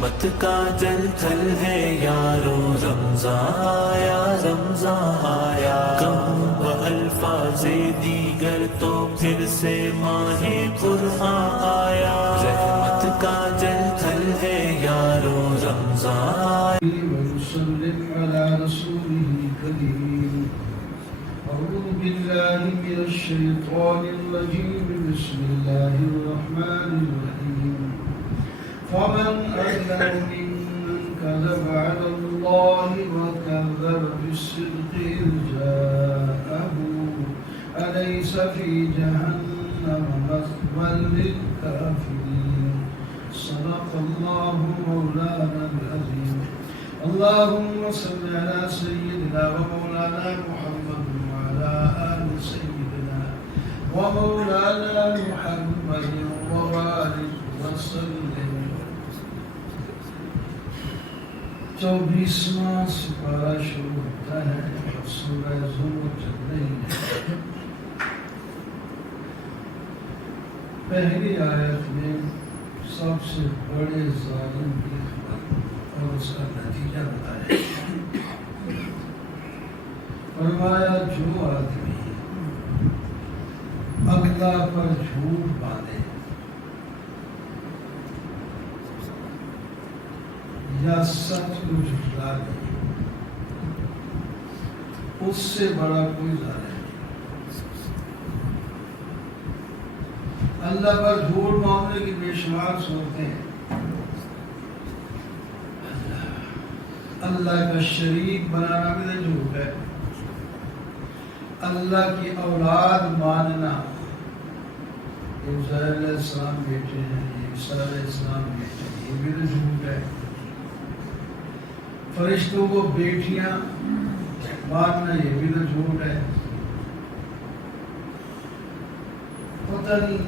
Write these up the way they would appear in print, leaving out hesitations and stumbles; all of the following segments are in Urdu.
رحمت کا جل تھل ہے یارو، رمضان آیا رمضان آیا، کم و الفاظ دیگر تو پھر سے ماہ قرآن آیا، رحمت کا جل تھل ہے یارو، رمضان آیا۔ وسلم على رسوله الكريم. أعوذ بالله من الشيطان الرجيم. بسم الله الرحمن الرحيم. فمن أظلم ممن كذب على الله وكذب بالصدق إذ جاءه أليس في جهنم مثوى للكافرين. صدق الله مولانا العظيم. اللهم صل على سيدنا ومولانا محمد وعلى آل سيدنا ومولانا محمد وبارك وسلم. 24واں سپارہ شروع ہوتا ہے اور سورہ زمر چل رہی ہے. پہلی آیت میں سب سے بڑے ظالم کی خبر اور اس کا نتیجہ بتایا. فرمایا جو آدمی اللہ پر جھوٹ باندھے یا سچ کو جھٹلا دے، اس سے بڑا کوئی ظالم نہیں. اللہ پر جھوٹ باندھنے کی بے شمار صورتیں ہیں. اللہ کا شریک بنانا بھی تو جھوٹ ہے. اللہ کی اولاد ماننا، عزیر علیہ السلام بیٹے ہیں، عیسیٰ علیہ السلام بیٹے ہیں، یہ بھی تو جھوٹ ہے. فرشتوں کو بیٹیاں ماننا، یہ بھی تو جھوٹ ہے. پتہ نہیں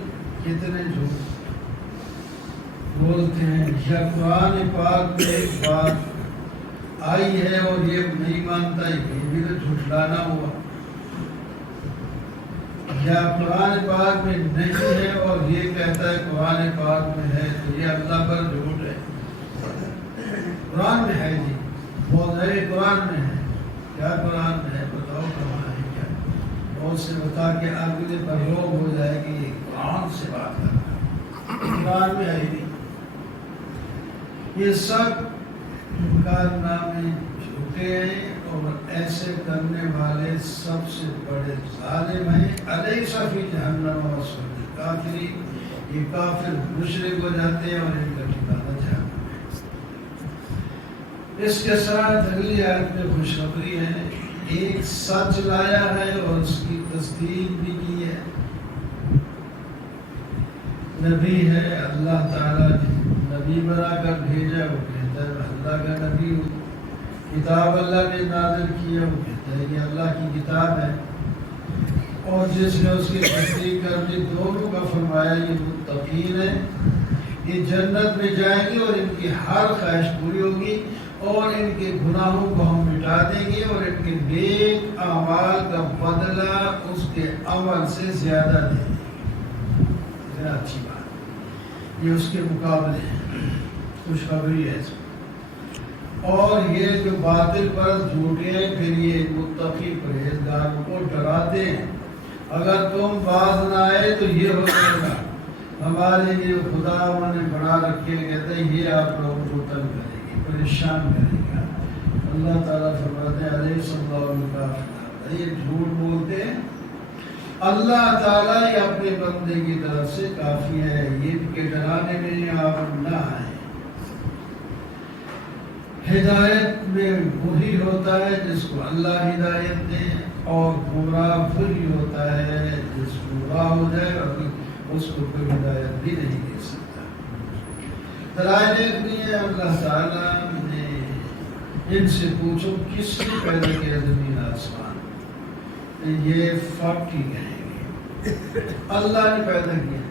کتنے جھوٹ بولتے ہیں. یا قرآن پاک میں ایک بات آئی ہے اور یہ نہیں مانتا، یہ بھی تو جھٹلانا ہوا. یا قرآن پاک میں نہیں ہے اور یہ کہتا ہے قرآن پاک میں ہے، تو یہ اللہ پر جھوٹ ہے. قرآن میں ہے جی، بہت سارے قرآن میں ہے. کیا قرآن میں ہے بتاؤ، کہاں ہے کیا؟ بہت سے بتا کے آگے پر لوگ ہو جائے کہ یہ قرآن سے بات کر رہا ہے، قرآن میں ہے ہی نہیں. یہ سب کارنامے جھوٹے ہیں اور ایسے کرنے والے سب سے بڑے ظالم ہیں. الیس فی جہنم مثوی للکافرین. یہ کافر مشرک ہو جاتے ہیں اور ان کا ٹھکانہ جہنم ہے. اس کے ساتھ اگلی آیت میں خوشخبری ہے. ایک سچ لایا ہے اور اس کی تصدیق بھی کی ہے. نبی ہے، اللہ تعالیٰ نے نبی بنا کر بھیجا، وہ کہتا ہے اللہ کا نبی ہوں. کتاب اللہ نے نازل کی ہے، وہ کہتا ہے کہ اللہ کی کتاب ہے. اور جس نے اس کی تصدیق کر دی، دونوں کا فرمایا یہ متقین ہیں، یہ جنت میں جائیں گے اور ان کی ہر خواہش پوری ہوگی اور ان کے گناہوں کو ہم مٹا دیں گے اور ان کے نیک اعمال کا بدلہ اس کے عمل سے زیادہ دیں گے. ذرا اچھی بات، یہ اس کے مقابلے ہیں، خوشخبری ہے. اور یہ جو باطل پر جھوٹے ہیں، پھر یہ متقی پرہیزگاروں کو ڈراتے ہیں. اگر تم باز نہ آئے تو یہ ہو جائے گا. ہمارے لیے خدا انہوں نے بڑا رکھے، کہتے ہیں یہ آپ لوگوں کو تنگ کرے گی، پریشان کرے گا. اللہ تعالیٰ فرماتے ہیں علیہ اللہ، یہ جھوٹ بولتے ہیں. اللہ تعالیٰ یہ اپنے بندے کی طرف سے کافی ہے، یہ کے ڈرانے میں آپ نہ آئے. ہدایت میں وہی ہوتا ہے جس کو اللہ ہدایت دے، اور گمراہ وہی ہوتا ہے جس کو گمراہ ہو جائے اور اس کو کوئی ہدایت بھی نہیں دے سکتا. دلائل لیے اللہ تعالیٰ نے ان سے پوچھو کس نے پیدا کیا زمین آسمان، یہ فٹ ہی کہیں گے اللہ نے پیدا کیا.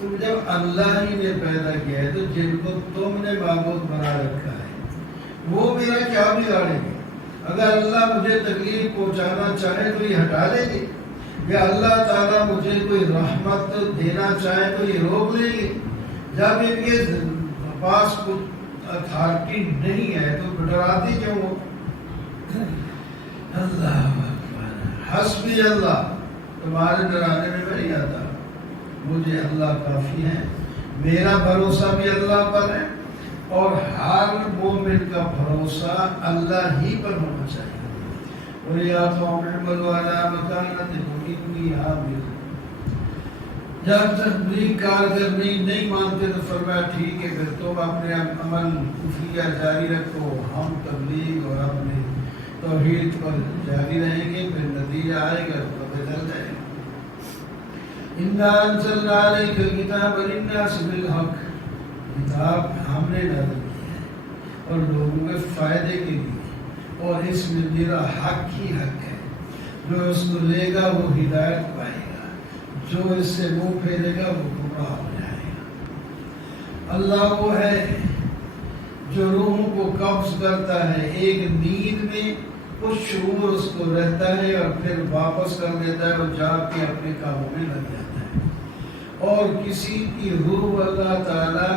تو جب اللہ ہی نے پیدا کیا ہے تو جن کو تم نے معبود بنا رکھا ہے وہ میرا کیا بگاڑیں گے؟ اگر اللہ مجھے تکلیف پہنچانا چاہے تو یہ ہٹا لیں گے، یا اللہ تعالیٰ مجھے کوئی رحمت دینا چاہے تو یہ روک لیں گے. جب ان کے پاس کچھ اتھارٹی نہیں ہے تو ڈراتے کیوں ہو؟ اللہ حسبی اللہ، تمہارے ڈرانے میں نہیں آتا، مجھے اللہ کافی ہے، میرا بھروسہ بھی اللہ پر ہے، اور ہر مومن کا بھروسہ اللہ ہی پر ہونا چاہیے۔ اور یا قوم اعملوا علی مکانتکم انی عامل، جب تک نیک کارکردگی نہیں مانتے تو فرمایا ٹھیک ہے پھر تم اپنے عمل خفیہ جاری رکھو، ہم تبلیغ اور اپنے توحید پر جاری رہیں گے، پھر نتیجہ آئے گا تو پتہ چل جائے گا۔ انا انزلنا علیک الکتاب للناس بالحق، کتاب ہم نے نازل کی ہے اور لوگوں کے فائدے کے لیے، اور اس میں میرا حق ہی حق ہے، جو اس کو لے گا وہ ہدایت پائے گا، جو اس سے منہ پھیرے گا وہ گمراہ ہو جائے گا۔ اللہ وہ ہے جو روحوں کو قبض کرتا ہے، ایک نیند میں کچھ شعور اس کو رہتا ہے اور پھر واپس کر دیتا ہے اور جاگ کے اپنے کاموں میں لگ جاتا ہے، اور کسی کی روح اللہ تعالیٰ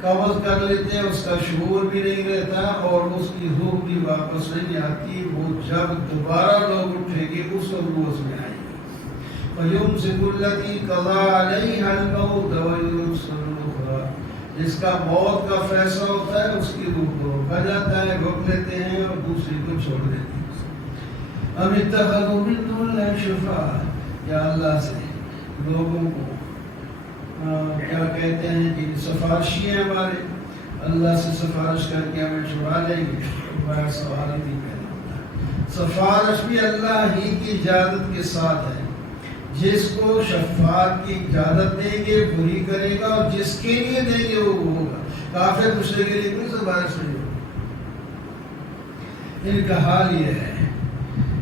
قبض کر لیتے ہیں، اس کا شعور بھی نہیں رہتا اور اس کی روح بھی واپس نہیں آتی، وہ جب دوبارہ لوگ اٹھے گی اس وقت وہ اس میں آئے گی۔ فَيُمْسِكُ الَّتِي قَضَىٰ عَلَيْهَا الْمَوْتَ وَيُرْسِلُ الْأُخْرَىٰ، جس کا موت کا فیصلہ ہوتا ہے اس کی روح کو روکا جاتا ہے، روک لیتے ہیں اور دوسری کو چھوڑ دیتے ہیں۔ أَمِ اتَّخَذُوا مِن دُونِ اللَّهِ شُفَعَاءَ، یا اللہ سے لوگوں کو کیا کہتے ہیں کہ سفارشی ہیں ہمارے، اللہ سے سفارش کر کے ہمیں چھڑا لیں گے، بڑا سوال ہی نہیں پیدا ہوتا۔ سفارش بھی اللہ ہی کی اجازت کے ساتھ ہے، جس کو شفاعت کی اجازت دیں گے وہی کرے گا، اور جس کے لیے دیں گے وہ ہوگا۔ کافر دوسرے کے لیے کوئی سفارش نہیں ہوگی۔ ان کا حال یہ ہے،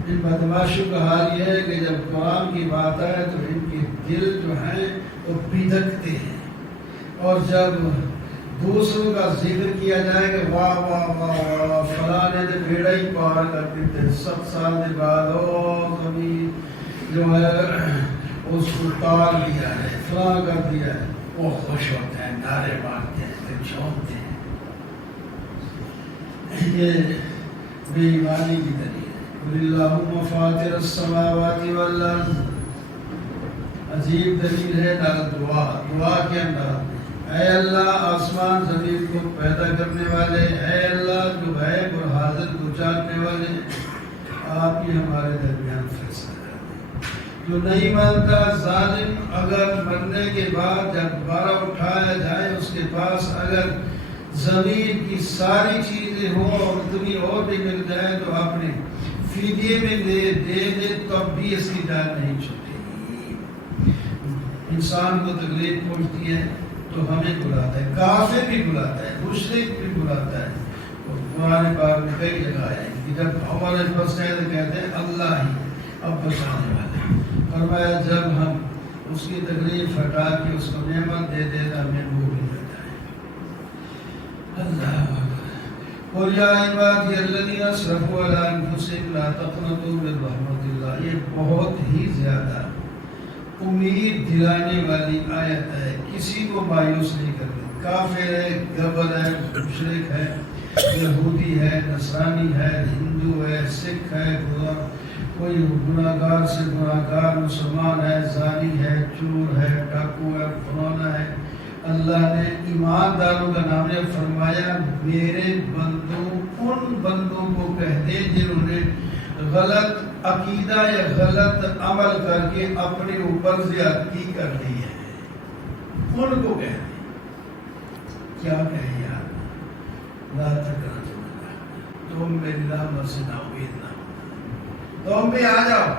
ان بدماشوں کا حال یہ ہے کہ جب قرآن کی بات آئے تو ان کے دل جو ہیں وہ بھٹکتے ہیں، اور جب دوسروں کا ذکر کیا جائے کہ واہ واہ واہ واہ فلاں نے تو بیڑا ہی پار کر دیتے 7 سال کے بعد، او زمین جو ہے اس کو تار دیا ہے، فلاں کر دیا ہے، وہ خوش ہوتے ہیں، نعرے مارتے ہیں، پھر جھومتے ہیں۔ یہ بے ایمانی کی دلیل ہے۔ قُلِ اللَّهُمَّ فَاطِرَ السَّمَاوَاتِ وَالْأَرْضِ، عجیب دلیل ہے دعا کے اندر۔ اے اللہ آسمان زمین کو پیدا کرنے والے، اے اللہ جو غیب اور حاضر کو جاننے والے، آپ ہی ہمارے درمیان فیصلہ کر دیں۔ جو نہیں مانتا ظالم، اگر مرنے کے بعد جب دوبارہ اٹھایا جائے اس کے پاس اگر زمین کی ساری چیزیں ہوں اور اتنی اور بھی مل جائے تو اپنے فدیے میں دے تب بھی اس کی جان نہیں چھوٹے گی۔ انسان کو تکلیف پہنچتی ہے تو ہمیں بلاتا ہے، کافر بھی بلاتا ہے، مشرک بھی بلاتا ہے، اور قرآن پاک میں کئی جگہ ہے کہ جب ہمارے پاس ہے تو کہتے ہیں اللہ ہی اب بچانے والے۔ فرمایا جب ہم اس کی تکلیف ہٹا کے اس کو نعمت دے دیتا ہمیں وہ بھی دیتا ہے۔ اللہ اکبر۔ قُلْ يَا عِبَادِيَ الَّذِينَ أَسْرَفُوا عَلَىٰ أَنفُسِهِمْ لَا تَقْنَطُوا مِن رَحْمَتِ اللَّهِ، یہ بہت ہی زیادہ امید دلانے والی آیت ہے، کسی کو مایوس نہیں کرتی۔ کافر ہے، گبر ہے، مشرک ہے، یہودی ہے، نصرانی ہے، ہندو ہے، سکھ ہے، کوئی گناہ گار سے گناہ گار مسلمان ہے، زانی ہے، چور ہے، ڈاکو ہے، فلانا ہے، اللہ نے ایمانداروں کا نام لیا، فرمایا میرے بندوں ان بندوں کو کہہ دے جنہوں نے غلط عقیدہ یا غلط عمل کر کے اپنے اوپر زیادتی کر لی ہے، ان کو کہہ دے۔ کیا کہے یار، لا تقنطوا من رحمت، تم میری رحمت سے نا امید نہ ہو، تم بھی آ جاؤ،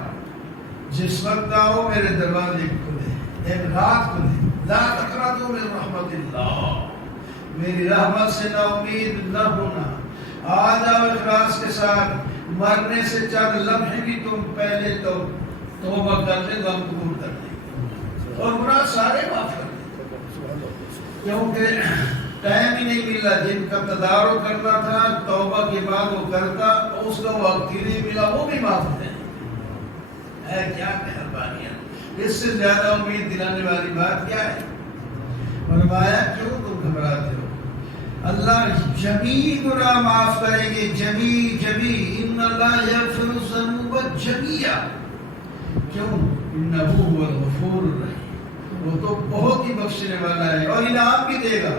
جس وقت آؤ میرے دروازے کھلے، ایک رات کھلے، لا تقنطوا من رحمت اللہ، میری رحمت سے نا امید نہ ہونا۔ آ جاؤ اخلاص کے ساتھ، مرنے سے چند لمحے بھی تم پہلے تو توبہ کر لیں تو ہم قبول کر لیں اور گناہ سارے معاف کر دیں، کیونکہ ٹائم ہی نہیں ملا۔ جن کا تدارک کرنا تھا توبہ کے بعد وہ کرتا، اس کو وقت ہی نہیں ملا، وہ بھی معاف دیں۔ اے کیا مہربانیاں، اس سے زیادہ امید دلانے والی بات کیا ہے؟ فرمایا کیوں تم گھبراتے ہو؟ اللہ جمیع گناہ معاف کریں گے، جمیع ان اللہ یغفر الذنوب جمیعا، کیوں؟ انہ هو الغفور الرحیم، وہ تو بہت ہی بخشنے والا ہے اور انعام بھی دے گا،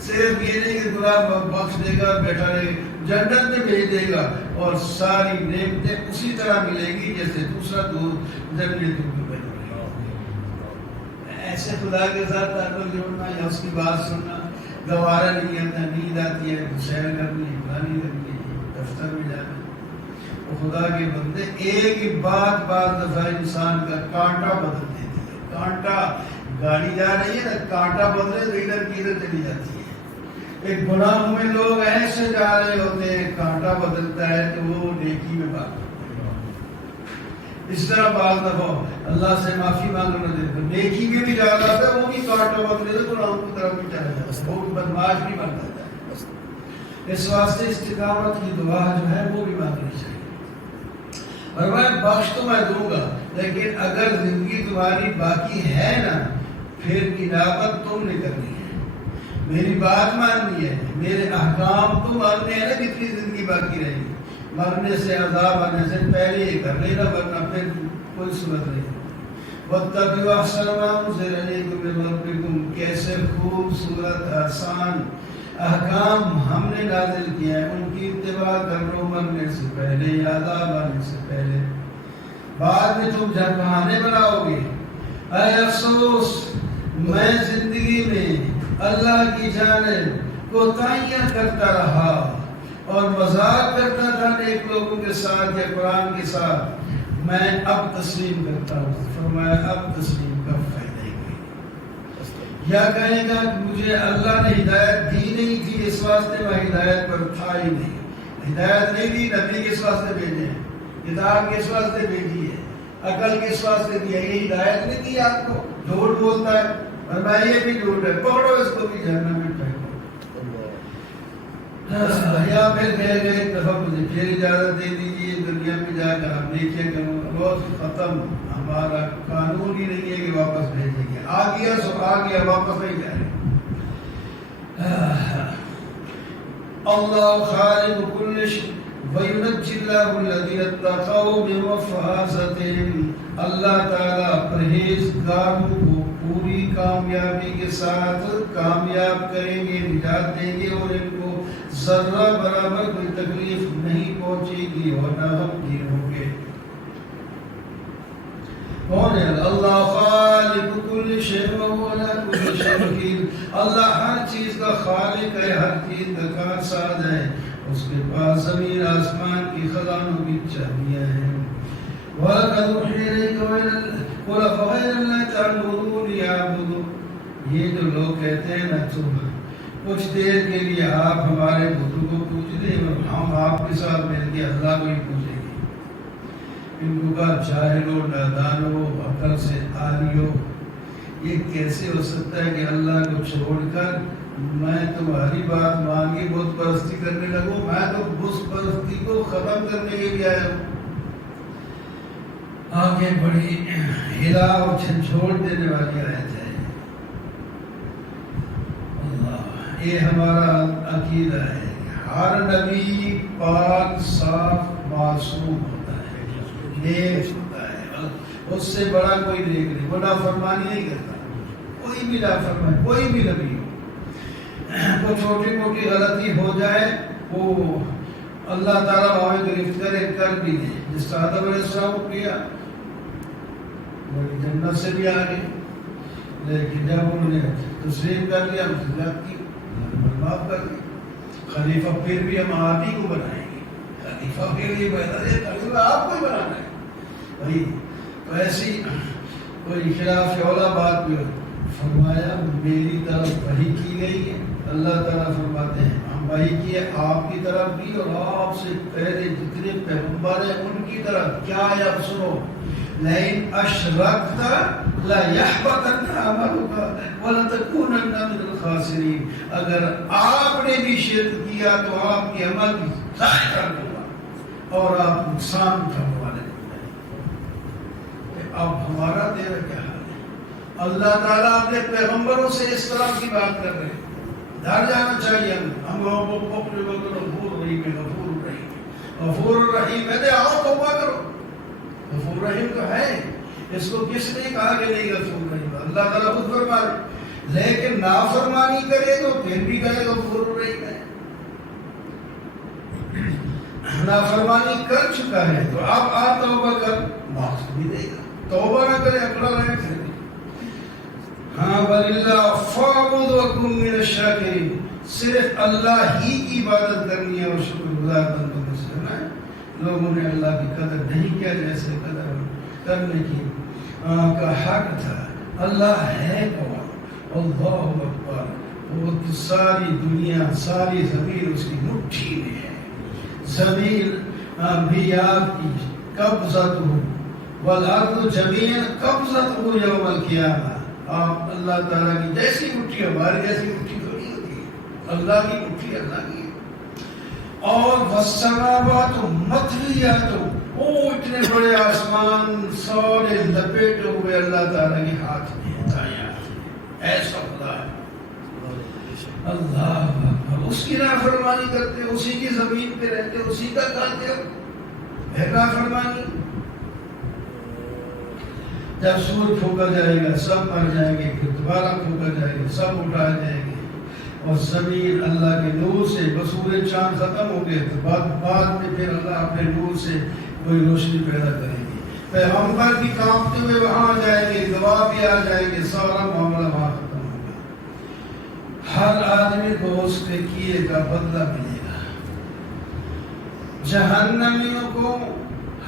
صرف یہ نہیں کہ گناہ بخش دے گا بیٹھا رہے، جنت میں بھیج دے گا اور ساری نعمتیں اسی طرح ملیں گی جیسے دوسرا دودھ جنت میں بھیج دے گا۔ ایسے خدا کے ساتھ تعلق جوڑنا یا اس کی بات سننا گوارا نہیں آتا، نیند آتی ہے، سیر کرنی ہے، پانی کرنی ہے، دفتر میں جانا ہے۔ وہ خدا کے بندے ایک ہی بات بعض دفعہ انسان کا کانٹا بدل دیتی ہے۔ کانٹا گاڑی جا رہی ہے نا، کانٹا بدلے تو ادھر کی ادھر چلی جاتی ہے۔ ایک گناہ میں لوگ ایسے جا رہے ہوتے ہیں، کانٹا بدلتا ہے تو وہ نیکی میں بات کرتے ہیں۔ اس طرح بعض دفعہ اللہ سے معافی مانگنا دیتے، نیکی میں بھی جا رہا تھا وہ بھی کانٹا بدلے تو گناہوں کی طرف بھی چلا جاتا ہے، بہت بدماش بھی بن جاتا ہے۔ اس واسطے استقامت کی دعا جو ہے وہ بھی مانگنی چاہیے۔ اور میں بخش تو میں دوں گا، لیکن اگر زندگی تمہاری باقی ہے نا، پھر انابت تم نے کرنی ہے، میری بات ماننی ہے، میرے احکام تو ماننے ہیں نا جتنی زندگی باقی رہے گی۔ مرنے سے عذاب آنے سے پہلے یہ کر لینا، ورنہ پھر کوئی صورت نہیں۔ وَاتَّبِعُوا أَحْسَنَ مَا أُنزِلَ إِلَيْكُم مِّن رَّبِّكُم، کیسے خوبصورت آسان احکام ہم نے نازل کیا ہے، ان کی اتباع کرو مرنے سے پہلے یا عذاب آنے سے پہلے۔ بعد میں تم جب بہانے بناؤ گے، اے افسوس میں زندگی میں اللہ کی جانب کوتاہیاں کرتا رہا اور مذاق کرتا تھا نیک لوگوں کے ساتھ یا قرآن کے ساتھ، میں اب تسلیم کرتا ہوں۔ فرمایا اب تسلیم کا فائدہ ہی نہیں۔ یا کہے گا کہ مجھے اللہ نے ہدایت دی نہیں تھی، اس واسطے میں ہدایت پر تھا ہی نہیں۔ ہدایت نہیں دی، نبی کس واسطے بھیجے ہیں، کتاب کس واسطے بھیجی ہے، عقل کس واسطے دی ہے، یہ ہدایت نہیں دی آپ کو۔ جھوٹ بولتا ہے اور میں یہ بھی جھوٹ ہے، پکڑو اس کو بھی جہنم میں پھینکو۔ یا پھر کہے گا ایک دفعہ مجھے پھر اجازت دے دیجیے، دنیا میں جا کر ہم نیچے کروں، روز ختم، ہمارا قانون ہی نہیں ہے کہ واپس بھیجیں گے، آ گیا سو آ گیا، واپس نہیں جائے۔ اللہ خالق کل شیء وَيُنَجِّي اللَّهُ الَّذِينَ اتَّقَوْا بِمَفَازَتِهِمْ، اللہ تعالیٰ پرہیزگاروں کو پوری کامیابی کے ساتھ کامیاب کریں گے، نجات دیں گے، اور ان کو ذرہ برابر کوئی تکلیف نہیں پہنچے گی اور نہ غمگین ہوں گے۔ کون ہے؟ اللہ خالق کل شیء وهو علی کل شیء وکیل، اللہ ہر چیز کا خالق ہے، ہر چیز کا کارساز ہے، اس کے پاس زمین آسمان کی خزانوں کی چابیاں ہیں۔ وَلَقَدْ أُوحِيَ إِلَيْكَ قُلْ أَفَغَيْرَ اللَّهِ تَعْبُدُونَ يَعْبُدُ، یہ جو لوگ کہتے ہیں نا تم کچھ دیر کے لیے آپ ہمارے بتوں کو پوچھ دیں اور ہم آپ کے ساتھ مل کے اللہ کو ہی پوچھیں گے۔ ان کو کہا جاہلو، نادانو، عقل سے عالی ہو، یہ کیسے ہو سکتا ہے کہ اللہ کو چھوڑ کر میں تمہاری بات مان کے بت پرستی کرنے لگوں؟ میں تو بت پرستی کو ختم کرنے کے لیے آیا ہوں۔ آگے بڑی ہلا اور جھنجھوڑ دینے والی آیت ہے۔ اللہ، یہ ہمارا عقیدہ ہے، ہر نبی پاک صاف معصوم ہوتا ہے، نیک ہوتا ہے، اس سے بڑا کوئی نیک نہیں، وہ نافرمانی نہیں کرتا، کوئی بھی نافرمانی، کوئی بھی نبی ہو، کوئی چھوٹی موٹی غلطی ہو جائے وہ اللہ تعالیٰ ہمیں گرفت کرے کر بھی دے، جس طرح آدم علیہ السلام کو کیا، وہ جنت سے بھی آگے، لیکن جب انہوں نے تسلیم کر لیا، مسلمات کی معاف کر دی۔ خلیفہ پھر بھی ہم آپ ہی کو بنائیں گے، خلیفہ پھر یہ بہتر ہے، خلیفہ آپ کو ہی بنانا ہے بھائی۔ تو ایسی کوئی خلاف اولا بات میں فرمایا میری طرف وحی کی گئی ہے، اللہ تعالیٰ فرماتے ہیں ہم وحی کیے آپ کی طرف بھی اور آپ سے پہلے جتنے پیغمبر ہیں ان کی طرف۔ کیا ہے اب سنو، لئن اشرکت لیحبطن عملک ولتکونن من الخاسرین، اگر آپ نے بھی شرک کیا تو آپ کے عمل بھی ضائع کر دوں گا اور آپ نقصان اٹھانے والے ہوں گے۔ اب ہمارا تیرا کیا حال ہے؟ اللہ تعالیٰ اپنے پیغمبروں سے اس طرح کی بات کر رہے ہیں، ڈر جانا چاہیے ہم غفور رحیم غفور رحیم کہتے آؤ توبہ کرو. غفور رحیم تو ہے، اس کو کس نے کہا کہ نہیں غفور رحیم؟ اللہ تعالیٰ خود فرما رہے. لیکن نافرمانی کرے تو پھر بھی کہے غفور رحیم ہے. نافرمانی کر چکا ہے تو اب آ توبہ کر، معاف بھی دے گا. توبہ نہ کرے اپنا رحم سے. ہاں بللہ فاعبد وکن من الشاکرین، صرف اللہ ہی کی عبادت کرنی ہے اور شکر گزار بندوں میں سے ہونا ہے. لوگوں نے اللہ کی قدر نہیں کیا جیسے قدر کرنے کی کا حق تھا. اللہ ہے کون؟ اللہ اکبر. وہ ساری دنیا ساری زمین اس کی مٹھی میں ہے. زمین بھی آپ کی قبضتہ والارض جميعا قبضتہ یوم القیامہ. آپ اللہ تعالیٰ کی جیسی مٹھی، ہماری جیسی مٹھی تو نہیں ہوتی، اللہ کی مٹھی اللہ کی. اور والسماوات مطویات، وہ اتنے بڑے آسمان سارے لپیٹے ہوئے اللہ تعالیٰ کے ہاتھ میں ہیں. ایسا خدا ہے اللہ. اس کی نافرمانی کرتے، اسی کی زمین پہ رہتے، اسی کا کھاتے ہو. ہے نافرمانی. جب سور پھونکا جائے گا سب مر جائیں گے، پھر دوبارہ پھونکا جائے گا سب اٹھائے جائیں گے. اور زمین اللہ کے نور سے بسورے چاند ختم ہو گئے تو بعد میں پھر اللہ اپنے نور سے کوئی روشنی پیدا کرے گی. پیغمبر بھی کانپتے ہوئے وہاں آ جائیں گے، گواہ بھی آ جائیں گے، سارا معاملہ وہاں ختم ہوگا. ہر آدمی کو اس کے کیے کا بدلہ ملے گا. جہنمیوں کو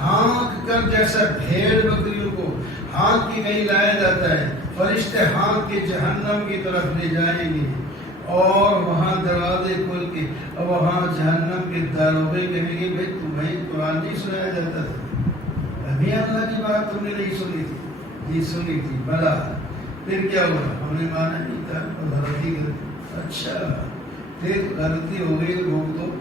ہانک کر، جیسا بھیڑ بکریوں کو ہانک کے کہیں لایا جاتا ہے، فرشتے ہانک کے جہنم کی طرف لے جائیں گے اور وہاں دروازے کھول کے وہاں جہنم کے داروغے کہیں گے بھائی تمہیں قرآن نہیں سنایا جاتا تھا؟ ابھی اللہ کی بات تم نے نہیں سنی تھی؟ جی سنی تھی. بلا پھر کیا ہوا؟ ہم نے مانا نہیں تھا، غلطی کر. اچھا پھر غلطی ہو گئی تو روک دو.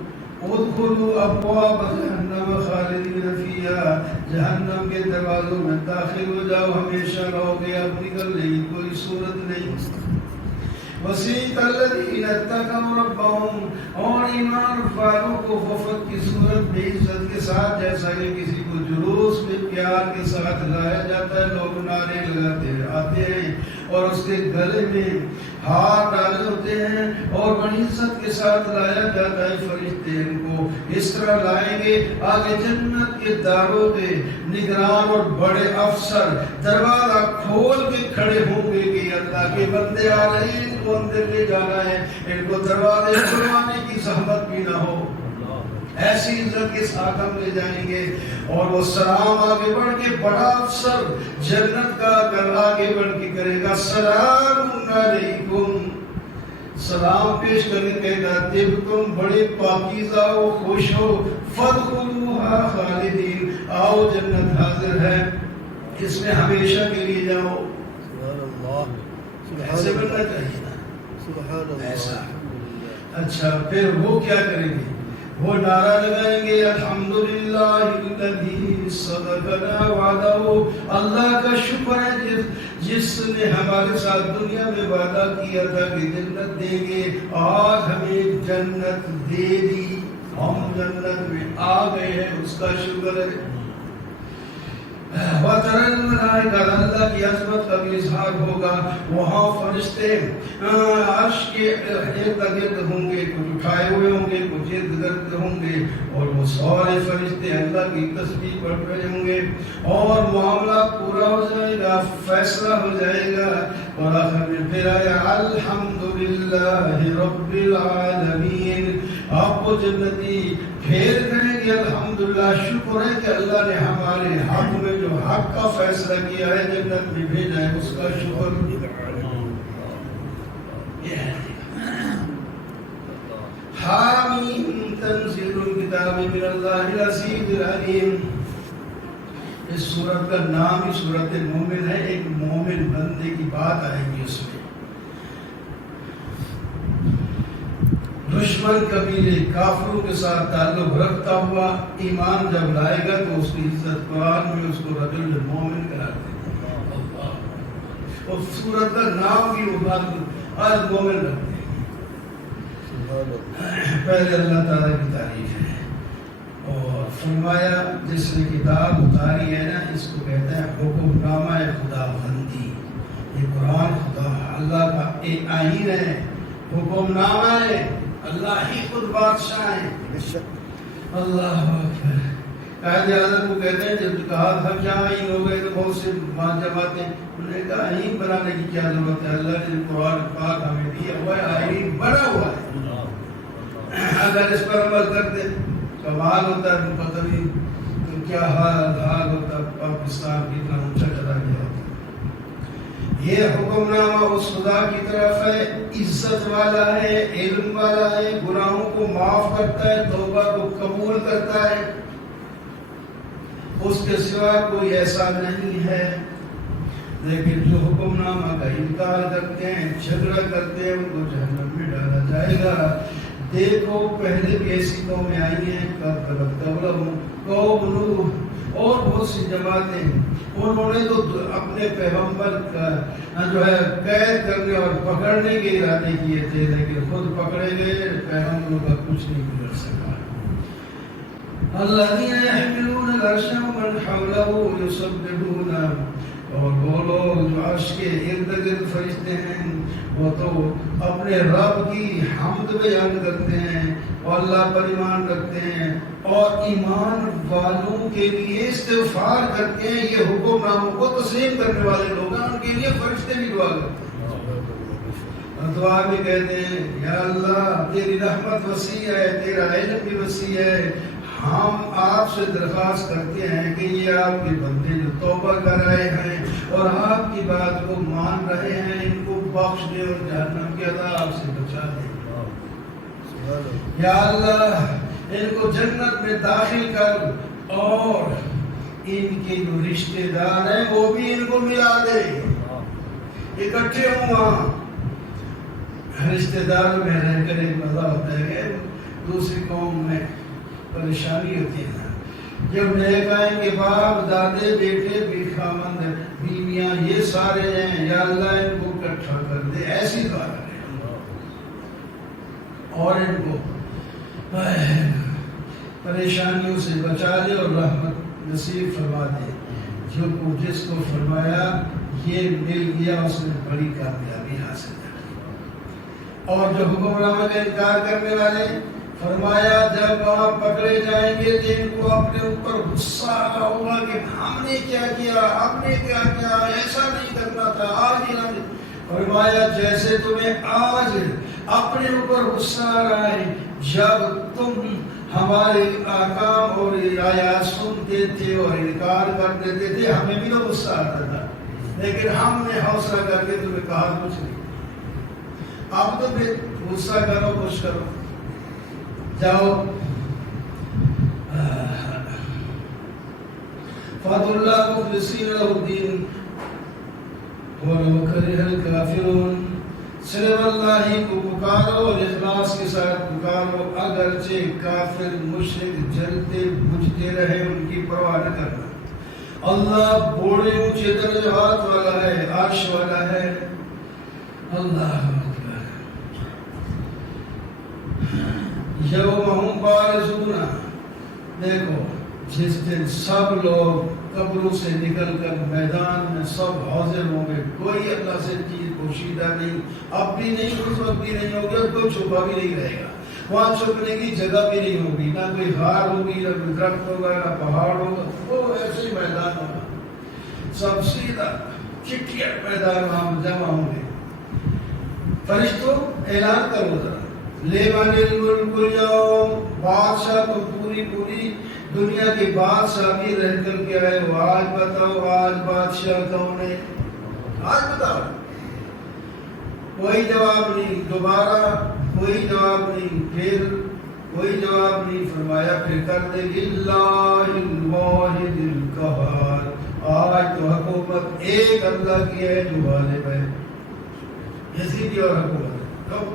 ادخلوا ابواب جہنم خالدین فیہا، جہنم کے دروازوں میں داخل ہو جاؤ، ہمیشہ رہو گے، اب نکل نہیں کوئی صورت نہیں. وسیق الذین اتقوا ربهم، اور ایمان والوں کو وفد کی صورت میں عزت کے ساتھ، جیسا کہ کسی کو جلوس میں پیار کے ساتھ لایا جاتا ہے، لوگ نعرے لگاتے آتے ہیں اور اس کے گلے میں ہاتھ ڈالے ہوتے ہیں اور بڑی عزت کے ساتھ لایا جاتا ہے. فرشتے ان کو اس طرح لائیں گے. آگے جنت کے داروں پہ نگران اور بڑے افسر دروازہ کھول کے کھڑے ہوں گے کہ اللہ کے بندے آ رہے ہیں، ان کو اندر لے جانا ہے، ان کو دروازے کھلوانے کی زحمت بھی نہ ہو. ایسی عزت کے ساتھ ہم لے جائیں گے. اور وہ سلام آگے بڑھ کے بڑا افسر جنت کا کر آگے بڑھ کے کرے گا سلام علیکم، سلام پیش کرنے کہے گا طبتم، بڑے پاکیزہ و خوش ہو، فادخلوها خالدین، آؤ جنت حاضر ہے، اس میں ہمیشہ کے لیے جاؤ. ایسے بننا چاہیے نا ایسا. اچھا پھر وہ کیا کریں گے؟ وہ نعرہ لگائیں گے الحمدللہ الذی صدقنا وعدہ، اللہ کا شکر ہے جس نے ہمارے ساتھ دنیا میں وعدہ کیا تھا کہ جنت دیں گے، آج ہمیں جنت دے دی، ہم جنت میں آ گئے ہیں، اس کا شکر ہے. وَتَرَى الْمَلَائِكَةَ، اللہ کی عظمت کا بھی اظہار ہوگا. وہاں فرشتے عرش کے ارد گرد ہوں گے، کچھ اٹھائے ہوئے ہوں گے، کچھ ارد گرد ہوں گے، اور وہ سارے فرشتے اللہ کی تسبیح پڑھ رہے ہوں گے اور معاملہ پورا ہو جائے گا، فیصلہ ہو جائے گا. اور آخر میں پھر آیا الحمدللہ رب العالمین. آپ کو جنتی پھیر کریں گے الحمدللہ، شکر ہے کہ اللہ نے ہمارے حق میں جو حق کا فیصلہ کیا ہے جنت میں بھیجا ہے، اس کا شکر. حامیم تنزیل الکتاب من اللہ العزیز العلیم. اس سورت کا نام ہی سورت مومن ہے. ایک مومن بندے کی بات آئے گی اس میں. دشمن قبیلے کافروں کے ساتھ تعلق رکھتا ہوا ایمان جب لائے گا تو اس کی عزت قرآن میں اس کو رجل مومن قرار دیتے ہیں. اور سورت کا نام بھی وہ بات آج مومن رکھتے ہیں. پہلے اللہ تعالیٰ کی تعریف ہے اور فرمایا جس نے کتاب اتاری ہے نا اس کو کہتے ہیں حکم نامہ خدا بندی. یہ قرآن خدا اللہ کا ایک آئین ہے، حکم نامہ ہے، اللہ ہی خود بادشاہ ہے. اللہ اکبر. قائد اعظم کو کہتے ہیں جب کہا تھا کیا آئین ہو گئے تو بہت سے جماعتیں انہوں نے کہا آئین بنانے کی کیا ضرورت ہے، اللہ نے قرآن پاک ہمیں دیا ہوا ہے، آئین بنا ہوا ہے. اگر اس پر عمل کرتے کمال ہوتا ہے، پتہ نہیں تو کیا حال ہوتا، پاکستان کتنا اونچا چلا گیا ہوتا. یہ حکم نامہ اس خدا کی طرف ہے، عزت والا ہے، علم والا ہے، گناہوں کو معاف کرتا ہے، توبہ کو قبول کرتا ہے، اس کے سوا کوئی ایسا نہیں ہے. لیکن جو حکم نامہ کا انکار کرتے ہیں، جھگڑا کرتے ہیں، ان کو جہنم میں ڈالا جائے گا. دیکھو پہلے بھی ایسی قومیں آئی ہیں، قوم نوح اور بہت سی جماعتیں، انہوں نے تو اپنے پیغمبر کا جو ہے قید کرنے اور پکڑنے کے ارادے کیے تھے، لیکن خود پکڑے گئے، پیغمبروں کا کچھ نہیں بگڑ سکا. الذين يحملون العرش ومن حوله يسبحون، اور وہ لوگ جو عرش کے ارد گرد فرشتے ہیں وہ تو اپنے رب کی حمد بیان کرتے ہیں اور اللہ پر ایمان رکھتے ہیں اور ایمان والوں کے لیے استغفار کرتے ہیں. یہ حکم ناموں کو تسلیم کرنے والے لوگ ہیں، ان کے لیے فرشتے بھی دعا کرتے ہیں. دعا بھی کہتے ہیں یا اللہ تیری رحمت وسیع ہے، تیرا علم بھی وسیع ہے، ہم آپ سے درخواست کرتے ہیں کہ یہ آپ کے بندے جو توبہ کر رہے ہیں اور آپ کی بات کو مان رہے ہیں، ان کو بخش دے اور جہنم کے عذاب سے بچا دے. یا اللہ ان کو جنت میں داخل کر اور ان کے جو رشتہ دار ہیں وہ بھی ان کو ملا دے، اکٹھے ہوں. وہاں رشتہ دار میں رہ کر ایک مزہ ہوتا ہے کہ دوسری قوم میں پریشانی ہوتی ہے. جب نیک آئیں گے باپ دادے بیٹے بیخامند بیویاں یہ سارے ہیں، یا اللہ ان کو اکٹھا کر دے، ایسی دعا کریں اور ان کو پریشانیوں سے بچا دے اور رحمت نصیب فرما دے. جس کو فرمایا یہ مل گیا اس نے بڑی کامیابی حاصل کر. اور جو حکم نامہ کا انکار کرنے والے فرمایا جب وہاں پکڑے جائیں گے تو ان کو اپنے اوپر غصہ آ رہا ہوگا کہ ہم نے کیا کیا، ہم نے کیا کیا، ایسا نہیں کرنا تھا، آج ہی ہم. فرمایا جیسے تمہیں آج اپنے اوپر غصہ آ رہا ہے جب تم ہمارے احکام اور آیات سنتے تھے اور انکار کر دیتے تھے، ہمیں بھی تو غصہ آتا تھا، لیکن ہم نے حوصلہ کر کے تمہیں کہا کچھ نہیں. اب تو غصہ کرو، کچھ کرو، جاؤ. فَادْعُوا اللَّهَ مُخْلِصِينَ لَهُ الدِّينَ وَلَوْ كَرِهَ الْكَافِرُونَ. صرف اللہ ہی کو پکارو اور اخلاص کے ساتھ پکارو، اگرچہ کافر مشرک جلتے بجھتے رہے، ان کی پرواہ نہ کرنا. اللہ بڑے اونچے درجات والا ہے، عرش والا ہے. اللہ یوم ہم بارزون، دیکھو جس دن سب لوگ قبروں سے نکل کر میدان میں سب حاضر ہوں گے، کوئی اللہ سے چیز پوشیدہ نہیں، اب بھی نہیں، اس وقت بھی نہیں ہوگی، اور کوئی چھپا بھی نہیں رہے گا. وہاں چھپنے کی جگہ بھی نہیں ہوگی، نہ کوئی غار ہوگی، نہ کوئی درخت ہوگا، نہ پہاڑ ہوگا، وہ ایسے ہی میدان ہوگا. سب سیدھا چٹیٹ میدان وہاں جمع ہوں گے. فرشتوں اعلان کرو ذرا، لیمن الملک اليوم، بادشاہ تو پوری دنیا کے بادشاہ بھی رہ کر کے آئے ہو، آج بتاؤ آج بادشاہ کون ہے، آج بتاؤ. کوئی جواب نہیں، دوبارہ کوئی جواب نہیں، پھر کوئی جواب نہیں. فرمایا پھر کر دے للہ الواحد القہار، آج تو حکومت ایک اللہ کی ہے جو غالب ہے. یزید اور حکومت ہے.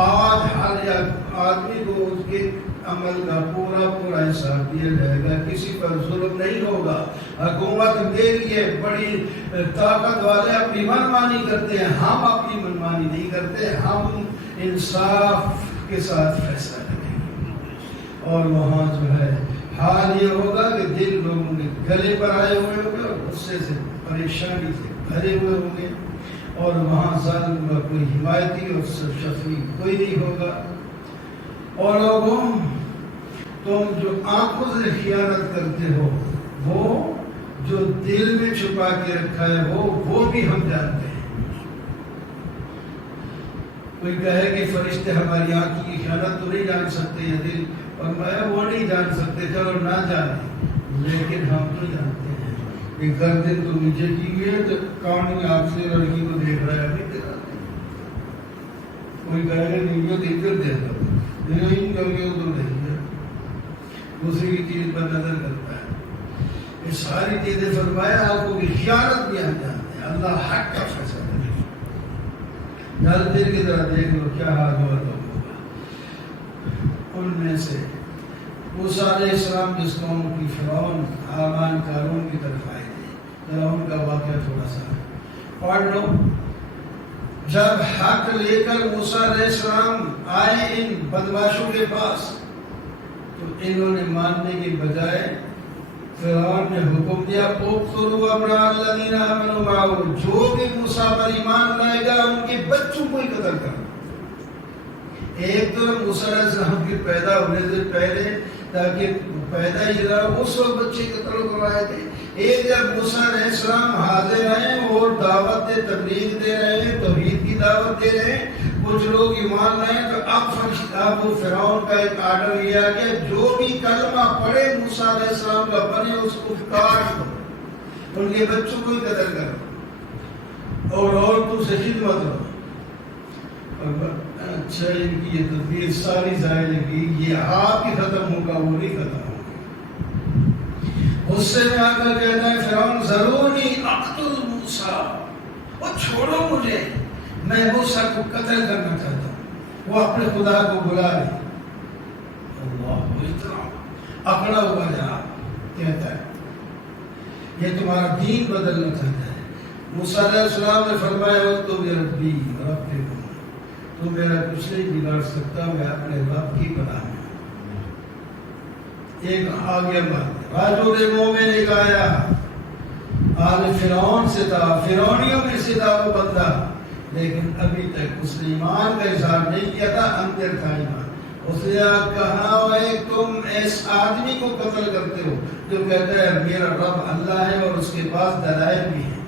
آج ہر آدمی کو اس کے عمل کا پورا حساب دیا جائے گا، کسی پر ظلم نہیں ہوگا. حکومت میری ہے، بڑی طاقت والے اپنی منمانی کرتے ہیں، ہم اپنی منمانی نہیں کرتے. ہم انصاف کے ساتھ فیصلہ کریں گے، اور وہاں جو ہے حال یہ ہوگا کہ دل لوگوں کے گلے پر آئے ہوئے ہوں گے اور غصے سے پریشانی سے بھرے ہوئے ہوں گے، اور وہاں ظالم کا کوئی حمایتی اور شفیع کوئی نہیں ہوگا۔ اور لوگوں، تم جو آنکھوں سے خیانت کرتے ہو وہ جو دل میں چھپا کے رکھا ہے وہ بھی ہم جانتے ہیں۔ کوئی کہے کہ فرشتے ہماری آنکھ کی خیانت تو نہیں جان سکتے، یا دل، اور میں وہ نہیں جان سکتے، چلو نہ جانے، لیکن ہم تو جانتے ہیں کہ گردن تو نیچے کی گئی ہے تو کان آپ سے لڑکی کو دیکھ رہا ہے، ابھی دیکھا۔ کوئی کہے کہ نہیں تو ادھر دیکھ رہا نہیں کر کے ادھر دیکھ گیا، دوسری کی چیز پر نظر کرتا ہے۔ یہ ساری چیزیں فرمایا، آپ کو بھی خیانت بھی ہم جانتے ہیں، اللہ حق کا فیصلہ کرے گا۔ ڈل دل کی طرح دیکھ لو کیا حال ہوا تو ہوگا۔ ان میں سے موسیٰ علیہ السلام جس قوم کی فرعون حامان قارون کی طرف آئے تھے، ذرا ان کا واقعہ تھوڑا سا پڑھ لو۔ جب حق لے کر موسیٰ علیہ السلام آئے ان بدماشوں کے پاس تو انہوں نے ماننے کے بجائے فرعون نے حکم دیا اقتلوا ابناء الذین آمنوا معه، جو بھی موسیٰ پر ایمان لائے گا ان کے بچوں کو ہی قتل کرو۔ ایک طرف موسیٰ علیہ السلام کے پیدا ہونے سے پہلے تاکہ پیدا ہی رہا اس وقت بچے قتل کروائے تھے، ایک جب موسیٰ علیہ السلام حاضر ہیں اور دعوت تبلیغ دے رہے ہیں، توحید کی دعوت دے رہے ہیں، کچھ لوگ ایمان لائے تو اب فرعون کا ایک آرڈر لیا کہ جو بھی کلمہ پڑھے موسیٰ علیہ السلام کا بنے اس کو کاٹ دو، ان کے بچوں کو ہی قتل کرو اور عورتوں سے خدمت ہو۔ اچھا، ان کی یہ تدبیر ساری ظاہر لگی، یہ آپ ہی ختم ہوگا، وہ نہیں ختم ہوگا۔ غصے میں آ کر کہتا ہے فرعون ضرورنی اقتل موسیٰ، وہ چھوڑو مجھے، میں موسیٰ کو قتل کرنا چاہتا ہوں۔ وہ اپنے خدا کو بلا رہے، اللہ اتنا اکڑا ہوا جناب کہتا ہے یہ تمہارا دین بدلنا چاہتا ہے۔ موسیٰ علیہ السلام نے فرمایا تو میرا ربی ربکم، تو میرا کچھ نہیں بگاڑ سکتا، میں اپنے رب کی پناہ میں۔ ایک آگے بات راجل مومن ایک آیا، آل فرعون سے تھا، فرعونیوں میں سے تھا وہ بندہ، لیکن ابھی تک اس نے ایمان کا اظہار نہیں کیا تھا، اندر تھا ایمان۔ اس نے کہا اے تم اس آدمی کو قتل کرتے ہو جو کہتا ہے میرا رب اللہ ہے اور اس کے پاس دلائل بھی ہیں،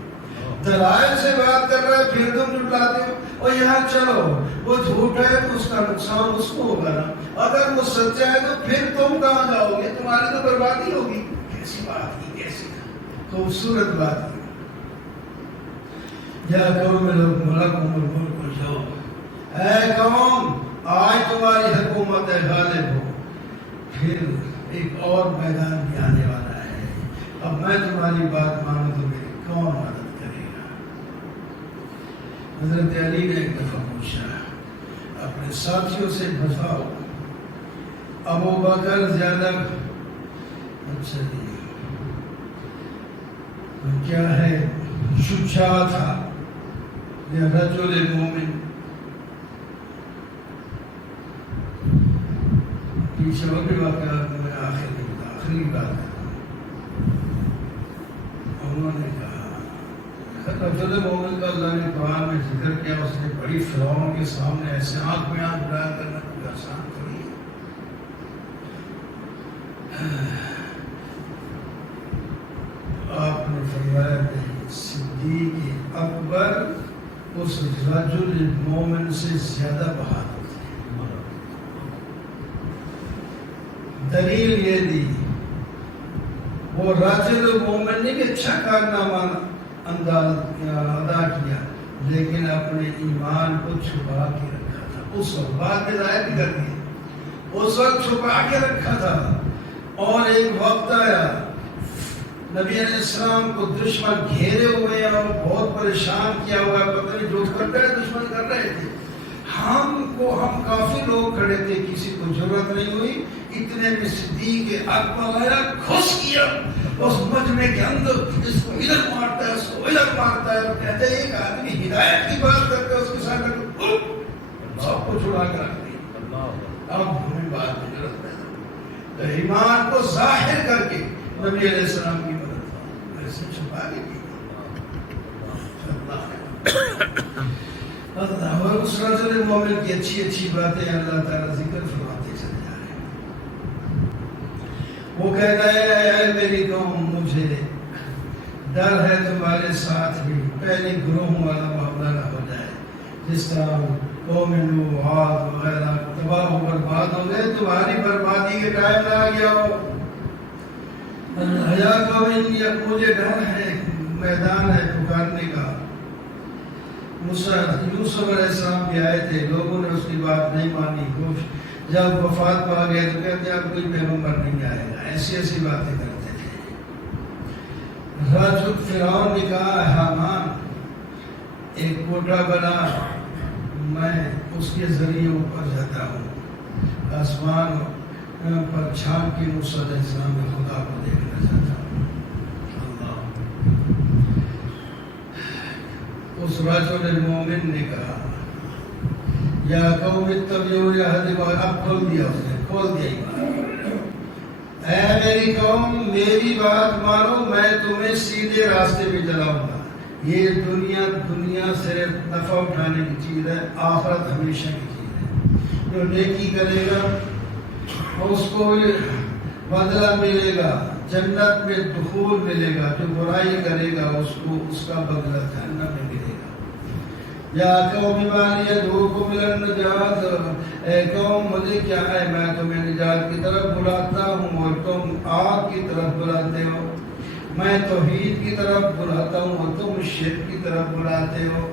دلائل سے بات کر رہے پھر تم جھٹلاتے ہو، اور یہاں چلو وہ جھوٹ ہے تو اس کا نقصان اس کو ہوگا نا، اگر وہ سچا ہے تو پھر تم کہاں جاؤ گے، تمہاری تو بربادی ہوگی۔ کیسی بات کی، کیسی خوبصورت بات کی۔ یا قوم لوگ ملکم الملک اليوم، اے قوم آج تمہاری حکومت ہے، غالب ہو۔ پھر ایک اور میدان بھی آنے والا ہے، اب میں تمہاری بات مانوں تو میری کون مدد کرے گا؟ حضرت علی نے ایک دفعہ پوچھا اپنے ساتھیوں سے، بتاؤ ابو بکر زیادہ اچھا جی کیا ہے شجاع تھا یا رجل مومن؟ پیچھے اور بھی واقعات میں آخری بات ہے، انہوں نے کہا رجل مومن کا اللہ نے قرآن میں ذکر کیا، اس نے بڑی فرعون کے سامنے ایسے آنکھ میں آنکھ ڈال کرنا کوئی آسان تھوڑی ہے۔ آپ نے فرمایا نہیں، صدیق اکبر اس رجل مومن سے زیادہ بہادر تھے۔ دلیل یہ دی، وہ رجل مومن نے بھی اچھا کارنامہ ادا کیا، لیکن اپنے ایمان کو چھپا کے رکھا تھا۔ اس وقت بات میں ظاہر بھی کر دی، اس وقت چھپا کے رکھا تھا۔ اور ایک وقت آیا نبی علیہ السلام کو دشمن گھیرے ہوئے اور بہت پریشان کیا ہوا ہے، پتہ نہیں جو کر رہے دشمن کر رہے تھے، ہم کافی لوگ کھڑے تھے، کسی کو ضرورت نہیں ہوئی، اتنے میں صدیق اکبر آیا، گھس کیا اس مجمع کے اندر، اس کو ادھر مارتا ہے، اس کو ادھر مارتا ہے، اور کہتے ہیں ایک آدمی ہدایت کی بات کرتا ہے اس کے ساتھ آپ کو چھڑا کر رکھ دیا، اب ہمیں بات میں ضرورت ہے تو ایمان کو ظاہر کر کے نبی علیہ السلام کی مدد ایسے چھپا کے کی اللہ، اور اس رجل مومن کی اچھی اچھی باتیں اللہ تعالیٰ ذکر فرماتے چلے جا رہے ہیں۔ وہ کہتا ہے اے میری قوم، مجھے ڈر ہے تمہارے ساتھ بھی پہلے گروہوں والا معاملہ نہ ہو جائے، جس طرح قوم نوح، عاد وغیرہ تباہ و برباد ہو گئے، تمہاری بربادی کے ٹائم نہ آ گیا ہو۔ یا قوم، مجھے ڈر ہے، میدان ہے پکارنے کا۔ یوسف علیہ السلام بھی آئے تھے، لوگوں نے اس کی بات نہیں مانی، جب وفات پا گئے تو کہتے اب کوئی پیغمبر نہیں آئے گا، ایسی ایسی باتیں کرتے تھے۔ راجل فرعون نے کہا حامان ایک کوٹا بنا، میں اس کے ذریعے اوپر جاتا ہوں، آسمان پر چھان کے موسیٰ علیہ السلام میں خدا کو دیکھنا چاہتا ہوں۔ اس رجل مومن نے کہا یا قوم اتبعوا یہدکم، اب کھول دیا اس نے، کھول دیا ایمان، اے میری قوم میری بات مانو، میں تمہیں سیدھے راستے پہ چلاؤں گا۔ یہ دنیا صرف نفع اٹھانے کی چیز ہے، آخرت ہمیشہ کی چیز ہے۔ جو نیکی کرے گا اس کو بدلہ ملے گا، جنت میں دخول ملے گا، جو برائی کرے گا اس کو اس کا بدلہ جہنم میں ملے گا۔ یا قوم ما یدعوکم الی النجات، اے قوم مجھے کیا ہے، میں تمہیں نجات کی طرف بلاتا ہوں اور تم آگ کی طرف بلاتے ہو، میں توحید کی طرف بلاتا ہوں اور تم شرک کی طرف بلاتے ہو۔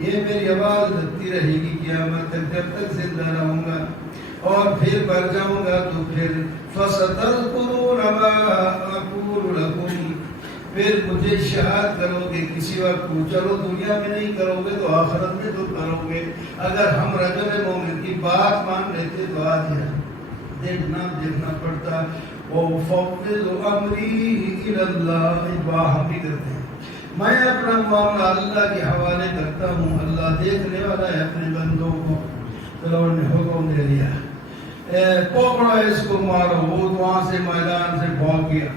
یہ میری آواز لگتی رہے گی قیامت تک، جب تک زندہ رہوں گا، اور پھر مر جاؤں گا تو پھر فَسَتَذْكُرُونَ مَا أَقُولُ لَكُمْ، پھر مجھے شہاد کرو گے کسی وقت، چلو دنیا میں نہیں کرو گے تو آخرت میں تو کرو گے۔ اگر ہم رجل مومن کی بات مان لیتے تو آج دیکھنا پڑتا۔ وَأُفَوِّضُ أَمْرِي إِلَى اللَّهِ، باہم بھی کرتے ہیں، میں اپنا معاملہ اللہ کے حوالے کرتا ہوں، اللہ دیکھنے والا ہے اپنے بندوں کو۔ فرعون نے حکم دے دیا پکڑو اس کو مارو، وہ وہاں سے میدان سے بھاگ گیا،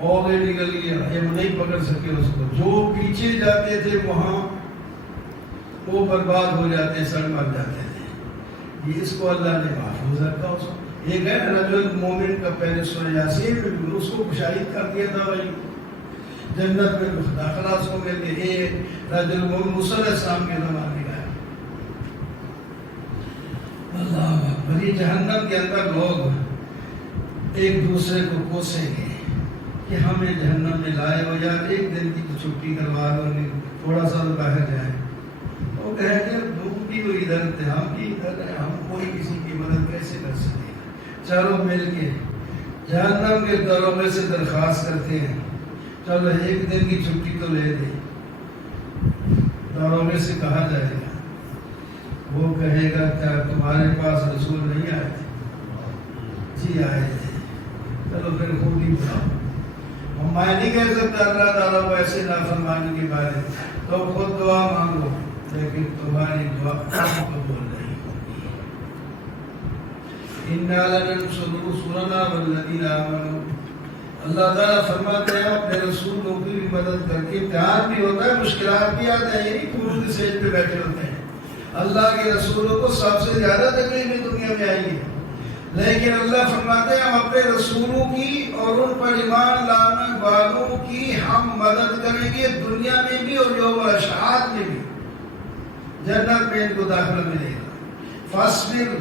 اوگے نکل گیا، یہ نہیں پکڑ سکے اس کو۔ جو پیچھے جاتے تھے وہاں وہ برباد ہو جاتے، سڑ مر جاتے تھے۔ یہ اس کو اللہ نے محفوظ رکھا۔ اس کو ایک ہے رجل مومن کا پہلے سورہ یاسین میں اس کو شاہد کر دیا تھا، بھائی جنت میں داخلہ اس کو مل گیا۔ ایک رجل مومن موسیٰ علیہ السلام کے زمانے کا ہے۔ اللہ اکبر، یہ جہنم کے اندر لوگ ایک دوسرے کو کوسیں گے کہ ہمیں جہنم میں لائے ہو، یار ایک دن کی چھٹی کروا دو، تھوڑا سا باہر جائیں۔ وہ کہیں گے دھوپ بھی وہ ادھر تھے، ہم بھی ادھر ہیں، ہم کوئی کسی کی مدد کیسے کر سکتے ہیں؟ چلو مل کے جہنم کے دروازے سے درخواست کرتے ہیں، چلو ایک دن کی چھٹی تو لے دیں۔ دروازے سے کہا جائے گا، وہ کہے گا کیا تمہارے پاس رسول نہیں آئے تھے؟ جی آئے تھے، چلو پھر خود ہی بتاؤ۔ میں نہیں کہہ سکتا اللہ تعالیٰ کو ایسے نافرمانی کے بارے، تو خود دعا مانگو، لیکن تمہاری دعا قبول نہیں ہوگی۔ اِنَّا لَنَنصُرُ رُسُلَنَا وَالَّذِينَ آمَنُوا، اللہ تعالیٰ فرماتے ہیں اپنے رسولوں کی بھی مدد کر کے۔ امتحان بھی ہوتا ہے، مشکلات بھی آتے ہیں، یہ نہیں کہ ان کے سیج پہ بیٹھے ہوتے ہیں۔ اللہ کے رسولوں کو سب سے زیادہ تکلیفیں دنیا میں آئی ہے، لیکن اللہ فرماتے ہیں ہم اپنے رسولوں کی اور ان پر ایمان لانے والوں کی ہم مدد کریں گے، دنیا میں بھی اور یوم اشہاد میں بھی، جنت میں ان کو داخلہ ملے گا۔ فاصبر،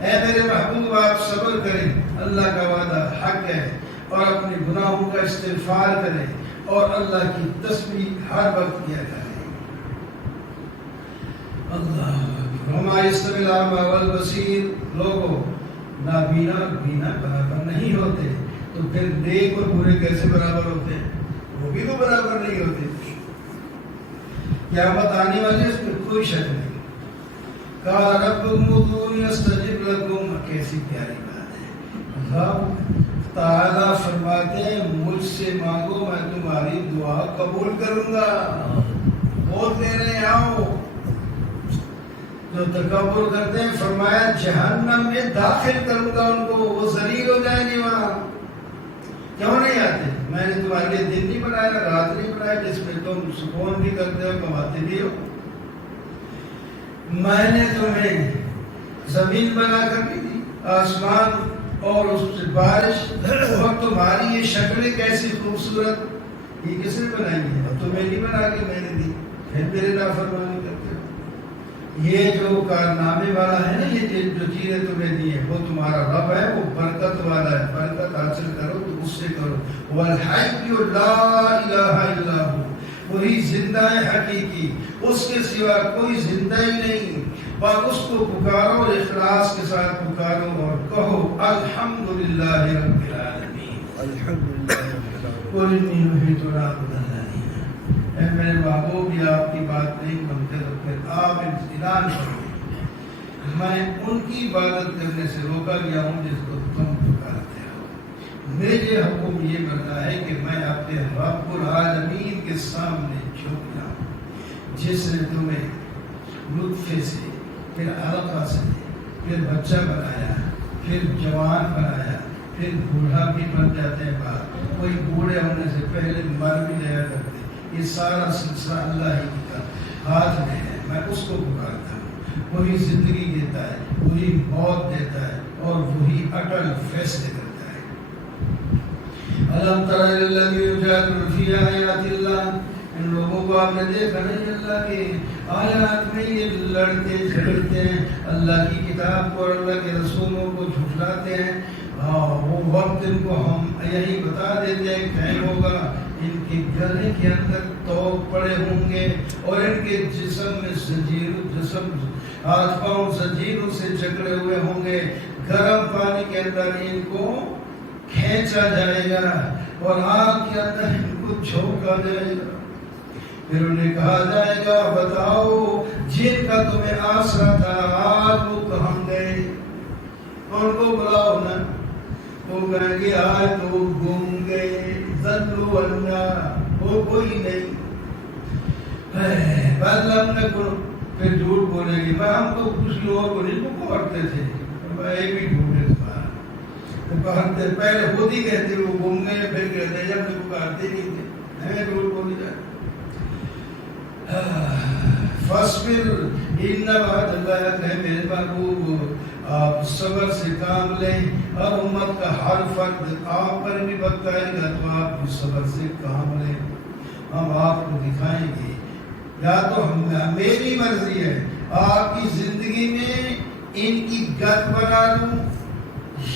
اے میرے محبوب آپ صبر کریں، اللہ کا وعدہ حق ہے، اور اپنے گناہوں کا استغفار کریں اور اللہ کی تسبیح ہر وقت کیا کریں۔ اللہ وما یستوی الاعمی والبصیر، لوگوں نابینا اور بینا برابر نہیں ہوتے، تو پھر نیک اور برے کیسے برابر ہوتے ہیں؟ وہ بھی تو برابر نہیں ہوتے۔ قیامت آنے والی اس میں کوئی شک نہیں۔ قال ربکم ادعونی استجب لکم، کیسی پیاری بات ہے۔ رب تعالیٰ فرماتے ہیں مجھ سے مانگو میں تمہاری دعا قبول کروں گا، بہت لے رہے آؤ۔ جو تکبر کرتے ہیں فرمایا جہنم میں داخل کروں گا ان کو، وہ ذلیل ہو جائیں گے وہاں. کیوں نہیں آتے؟ میں نے تمہارے لیے دن نہیں بنایا، رات نہیں بنایا جس میں تم سکون بھی کرتے ہو، کماتے بھی ہو. میں نے تمہیں زمین بنا کر بھی دی، آسمان اور اس سے بارش، اور تمہاری یہ شکلیں کیسی خوبصورت، یہ کس نے بنائی ہے؟ اور تمہیں نہیں بنا کے میں نے دی، پھر میرے نافرمانی کرتے ہو. یہ جو کارنامے والا ہے نا، یہ جو چیزیں تمہیں دی ہیں وہ تمہارا رب ہے، وہ برکت والا ہے. برکت حاصل کرو تو اس سے کرو. والحی لا الہ الا ہو، وہی زندہ ہے حقیقی، اس کے سوا کوئی زندہ ہی نہیں. اور اس کو پکارو، اخلاص کے ساتھ پکارو اور کہو الحمدللہ رب العالمین. الحمدللہ قل انی نہیت ان اعبد الذین. اے میرے محبوب، یہ آپ کی بات نہیں مانتے تو پھر آپ اعلان کرو میں ان کی عبادت کرنے سے روکا گیا ہوں جس کو تم پکارتے ہو. میرے حکم یہ بنتا ہے کہ میں اپنے رب العالمین کے سامنے جھک جاؤں، جس نے تمہیں نطفے سے، پھر علقہ سے، پھر بچہ بنایا، پھر جوان بنایا، پھر بوڑھا بھی بن جاتے ہیں. بعد کوئی بوڑھے ہونے سے پہلے مر بھی جایا کرتے. یہ سارا سلسلہ اللہ ہی کا ہاتھ میں ہے. میں اس کو پکارتا ہوں. وہی زندگی دیتا ہے، وہی موت دیتا ہے، اور وہی اٹل فیصلے کرتا ہے. الم تر الی الذین یجادلون فی آیات اللہ. ان لوگوں کو آپ نے دیکھا نہیں اللہ کی آیات میں یہ لڑتے جھگڑتے ہیں، اللہ کی کتاب کو اور اللہ کے رسولوں کو جھٹلاتے ہیں. وہ وقت ان کو ہم یہی بتا دیتے ہیں کہ ہوگا ان کے گلے کے اندر توق پڑے ہوں گے اور ان کے جسم میں جسم ہاتھ پاؤں زنجیروں سے جکڑے ہوئے ہوں گے. گرم پانی کے اندر ان کو کھینچا جائے گا اور آگ کے اندر ان کو جھونکا جائے گا. پھر انہیں کہا جائے گا بتاؤ جن کا تمہیں آسرا تھا آج وہ کہاں گئے؟ ان کو بلاؤ نا. وہ کہیں گے آج تو گم گئے، ذلوا عنا، وہ کوئی نہیں. بل لم نکن، پھر جھوٹ بولے گی ہم تو کچھ لوگوں کو نہیں پکارتے تھے. ایک بھی جھوٹ ہے، پہلے خود ہی کہتے وہ گم گئے، پھر کہتے جب تو پکارتے نہیں تھے. ہمیں جھوٹ بولی جائے. فاصبر ان وعد اللہ، کہ میرے محبوب آپ صبر سے کام لیں، اور امت کا ہر فرد آپ پر بھی بتائے گا تو آپ بھی صبر سے کام لیں. ہم آپ کو دکھائیں گے، یا تو میری مرضی ہے آپ کی زندگی میں ان کی گت بنا دوں،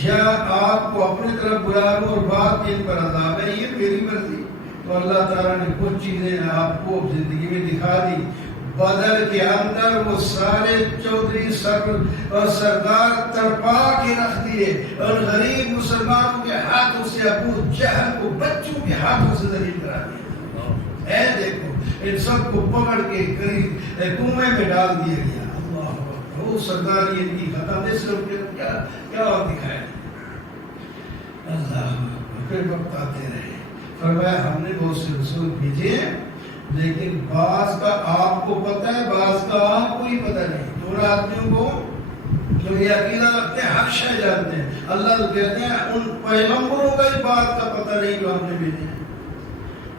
یا آپ کو اپنی طرف بلا لوں اور بعد میں ان پر عذاب ہے. یہ میری مرضی. تو اللہ تعالیٰ نے کچھ چیزیں آپ کو زندگی میں دکھا دی. بدر کے اندر وہ سارے چودھری سردار ترپا کے رکھ دیے اور غریب مسلمانوں کے ہاتھوں سے ابو جہل کو بچوں کے ہاتھوں سے ذلیل کرا دیا. اے دیکھو ان سب کو پکڑ کے کنویں میں ڈال دیا گیا. اللہ وہ سردار ان کی ختم کیا دکھایا. اللہ پھر وقت آتے رہے. فرمایا ہم نے بہت سے رسول بھیجے لیکن بعض کا آپ کو پتہ ہے، بعض کا آپ کو ہی پتہ نہیں. دونوں آدمیوں کو جو یہ عقیدہ رکھتے ہیں حق شے جانتے ہیں. اللہ تو کہتے ہیں ان پیغمبروں کا ہی بات کا پتہ نہیں جو ہم نے بھیجے ہیں.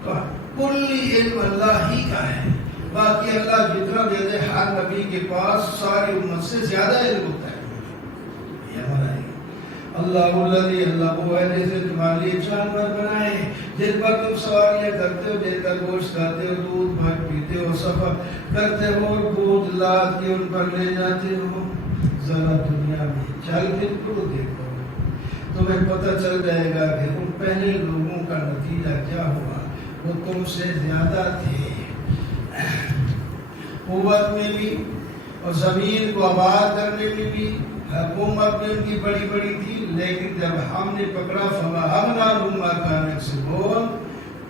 تو کلی علم اللہ ہی کا ہے. باقی اللہ جتنا دے دے ہر نبی کے پاس ساری امت سے زیادہ علم ہوتا ہے. یہ ہمارا اللہ الذی، اللہ وہ ہے جیسے تمہارے لیے جانور بنائے جن پر تم سواریاں کرتے ہو، جن کا گوشت کھاتے ہو، دودھ بھر پیتے ہو، سفر کرتے ہو اور دودھ لاد کے ان پر لے جاتے ہو. ذرا دنیا میں چل پھر تو دیکھو، تمہیں پتہ چل جائے گا کہ ان پہلے لوگوں کا نتیجہ کیا ہوا. وہ تم سے زیادہ تھے قوت میں بھی اور زمین کو آباد کرنے میں بھی، حکومت میں ان کی بڑی بڑی تھی. لیکن جب ہم نے پکڑا فَمَا كَانَ يَكْسِبُونَ،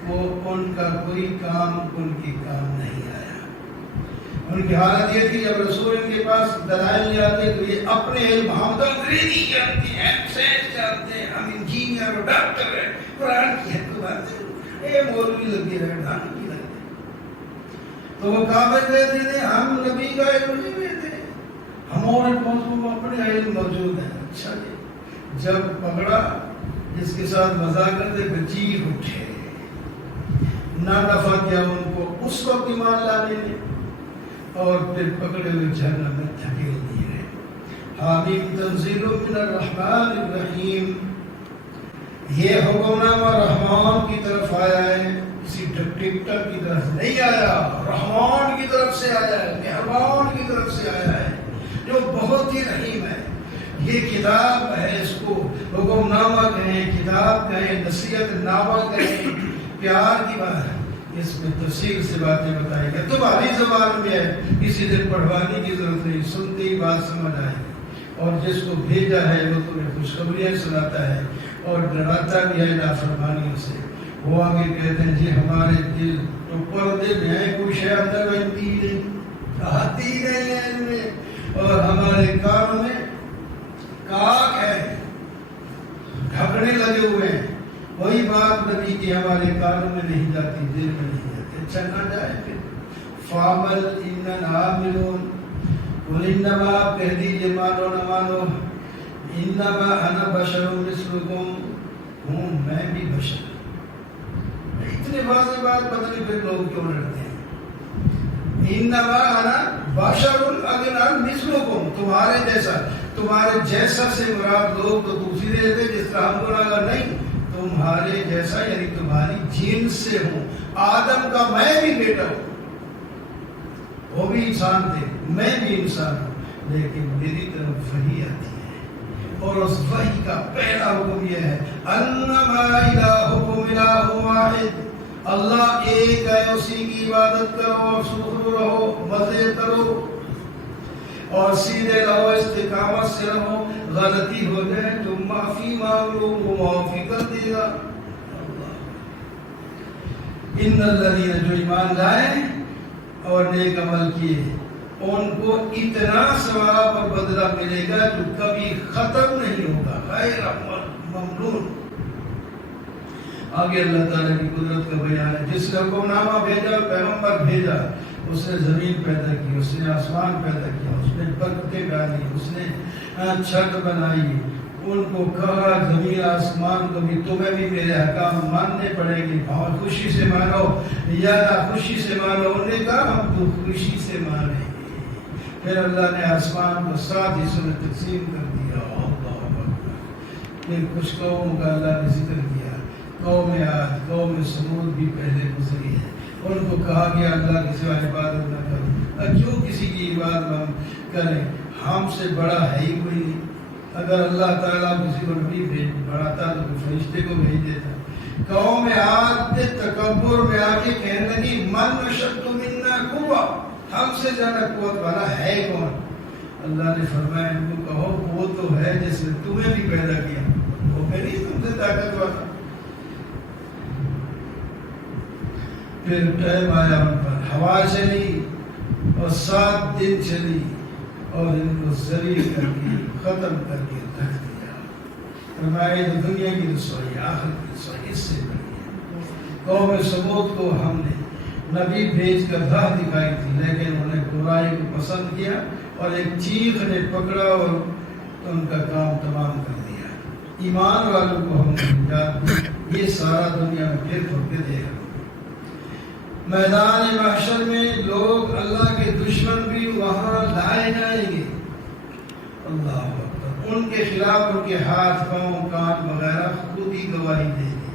وہ ان کا کوئی کام ان کے کام نہیں آیا. ان کی حالت یہ تھی جب رسول ان کے پاس دلائل لے آتے تو یہ اپنے علم ہم تو انگریزی جانتے ہیں، سائنس جانتے ہیں، ہم انجینئر اور ڈاکٹر ہیں، قرآن کی ہے تو بات ہے مولوی لگے رہے ڈھانے کی لگے. تو وہ کافر کہتے تھے ہم نبی کا علم نہیں لیتے. ہمارے پاس وہ اپنے علم موجود ہے. اچھا جی جب پکڑا جس کے ساتھ مذاق کرتے پھر چیخ اٹھے. نہ نفع کیا ان کو اس وقت ایمان لانے میں اور پھر پکڑے ہوئے جہنم میں دھکیل دیے گئے. حامیم تنزیل من الرحمن الرحیم. یہ حکم نامہ رحمان کی طرف آیا ہے, کسی ڈکٹیٹر کی طرف نہیں آیا, رحمان کی طرف سے آیا ہے, مہربان کی طرف سے آیا ہے جو بہت ہی رحیم ہے. یہ کتاب ہے, اس کو حکم نامہ کہیں, کتاب کہیں, نصیحت نامہ کہیں, پیار کی بات ہے. اس میں تفصیل سے باتیں بتائی گئی. تمہاری زبان میں ہے, کسی دن پڑھوانے کی ضرورت نہیں, سنتے ہی بات سمجھ آئے گی. اور جس کو بھیجا ہے وہ تمہیں خوشخبریاں سناتا ہے اور ڈراتا بھی ہے نافرمانیوں سے. وہ آگے کہتے ہیں جی ہمارے دل تو پردے میں ہے, کوئی شے اندر بنتی نہیں, آتی نہیں ہے ان میں, اور ہمارے کانوں میں کاک ہے, ڈھکنے لگے ہوئے ہیں. وہی بات نبی کی ہمارے کانوں میں نہیں جاتی, دل میں نہیں جاتی. اچھا نہ جائے پھر فامل انن عاملون قل انما, آپ کہہ دیجیے مانو نہ مانو, انما انا بشر مثلکم, ہوں میں بھی بشر. اتنے واضح بات بدلے پھر لوگ کیوں لڑتے ہیں. انما انا بشر مثلکم, تمہارے جیسا. تمہارے جیسا سے مراد لوگ تو دوسری رہتے جس طرح ہم کو لگا, نہیں تمہارے جیسا یعنی تمہاری جنس سے ہوں. آدم کا میں بھی بیٹا ہوں, وہ بھی انسان تھے, میں بھی انسان ہوں, لیکن میری طرف وحی آتی ہے اور اس وحی کا پہلا حکم یہ ہے انما الہکم الہ واحد, اللہ ایک ہے, اسی کی عبادت کرو اور سخر رہو, مزے کرو اور سیدھے رہو, استقامت سے رہو. غلطی ہو جائے تو معافی مانگ لو, وہ معافی کر دے گا. ان الذین, جو ایمان لائے اور نیک عمل کیے, ان کو اتنا ثواب اور بدلہ ملے گا جو کبھی ختم نہیں ہوگا, غیر ممنون. آگے اللہ تعالیٰ کی قدرت کا بیان ہے. جس نے حکم نامہ بھیجا, پیغمبر بھیجا, اس نے زمین پیدا کی, اس نے آسمان پیدا کیا, اس نے برکتیں ڈالی, اس نے چھت بنائی. ان کو کہا زمین آسمان کو بھی تمہیں بھی میرے احکام ماننے پڑیں گے, اور خوشی سے مانو یا ناخوشی سے مانو. انہوں نے کہا ہم تو خوشی سے مانیں گے. پھر اللہ نے آسمان کو 7 حصوں میں تقسیم کر دیا. پھر کچھ قوموں کا اللہ نے ذکر کیا, قوم عاد, قوم سمود بھی پہلے گزری ہے. ان کو کہا گیا اللہ کی سوا عبادت نہ کرو. کیوں کسی کی عبادت ہم کریں, ہم سے بڑا ہے ہی کوئی نہیں. اگر اللہ تعالیٰ کسی کو نبی بڑھاتا تو فرشتے کو بھیج دیتا. قوم عاد نے تکبر میں آ کے کہنے لگی من اشد منا قوہ, ہم سے زیادہ قوت والا ہے کون؟ اللہ نے فرمایا ان کو کہو وہ تو ہے جس نے تمہیں بھی پیدا کیا, وہ میری تم سے طاقت والا. پھر ٹائم آیا ان پر, ہوا چلی اور 7 دن چلی اور ان کو ذلیل کر کے ختم کر کے رکھ دیا. فرمایا دنیا کی رسوائی, آخرت کی رسوائی اس سے بڑی ہے. قوم سمود کو ہم نے نبی بھیج کر راہ دکھائی تھی, لیکن انہوں نے برائی کو پسند کیا اور ایک چیخ نے پکڑا اور ان کا کام تمام کر دیا. ایمان والوں کو ہم نے نجات دی. یہ سارا دنیا میں پھر پھر کے دے گا. میدان محشر میں لوگ اللہ کے دشمن بھی وہاں لائے جائیں گے. اللہ اکبر. ان کے خلاف ان کے ہاتھ, پاؤں, کان وغیرہ خود ہی گواہی دیں گے.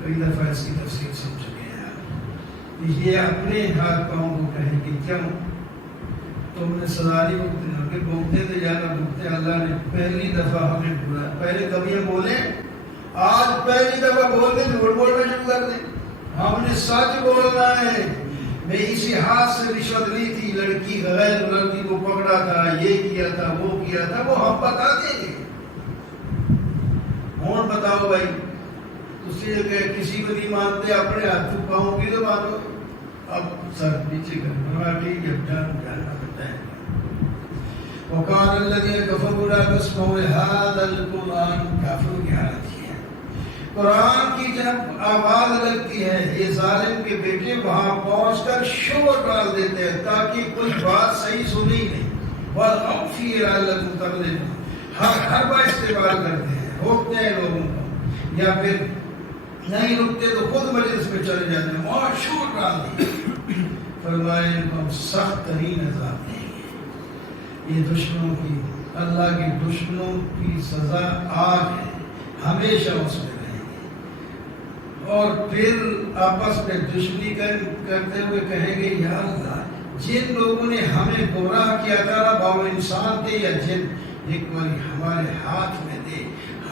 کئی دفعہ اس کی تفصیل سن چکے ہیں. یہ اپنے ہاتھ پاؤں کو کہیں کہ کیوں تم نے سزا نہیں بھگتنا, کہ بھگتے تھے یا نہ بھگتے. اللہ نے پہلی دفعہ ہمیں بولا, پہلے کبھی ہم بولے, آج پہلی دفعہ بولتے جھوٹ بولنا شروع کر دیں. ہم نے سچ بولنا ہے. میں اسی ہاتھ سے رشوت لی تھی, لڑکی غیر لڑکی کو پکڑا تھا, یہ کیا تھا, وہ کیا تھا, وہ ہم بتا دیں گے. اور بتاؤ بھائی, اسی جگہ کسی کو نہیں مانتے, اپنے ہاتھ پاؤں کی تو مانو. اب سر پیچھے کر, ٹھیک ہے, جانا بتائیں. وقال الذين كفروا لا تسمعوا لهذا القرآن, کافروں کی حالت یہ ہے. قرآن کی جب آواز لگتی ہے, یہ ظالم کے بیٹے وہاں پہنچ کر شور ڈال دیتے ہیں تاکہ کوئی بات صحیح سنی نہیں. والغم فی لعلکم تغلبون، ہر بار استعمال کرتے ہیں، روکتے ہیں لوگوں کو، یا پھر نہیں رکتے تو خود مجلس میں چلے جاتے ہیں اور شور ڈال دیے۔ فرمائے ان کو ہم سخت ترین عذاب دیں گے۔ یہ دشمنوں کی، اللہ کے دشمنوں کی سزا آگ ہے، ہمیشہ اس میں رہیں گے۔ اور پھر آپس میں دشمنی کرتے ہوئے کہیں گے یا اللہ جن لوگوں نے ہمیں گمراہ کیا تھا نا، باو انسان تھے یا جن، ایک بار ہمارے ہاتھ میں دے،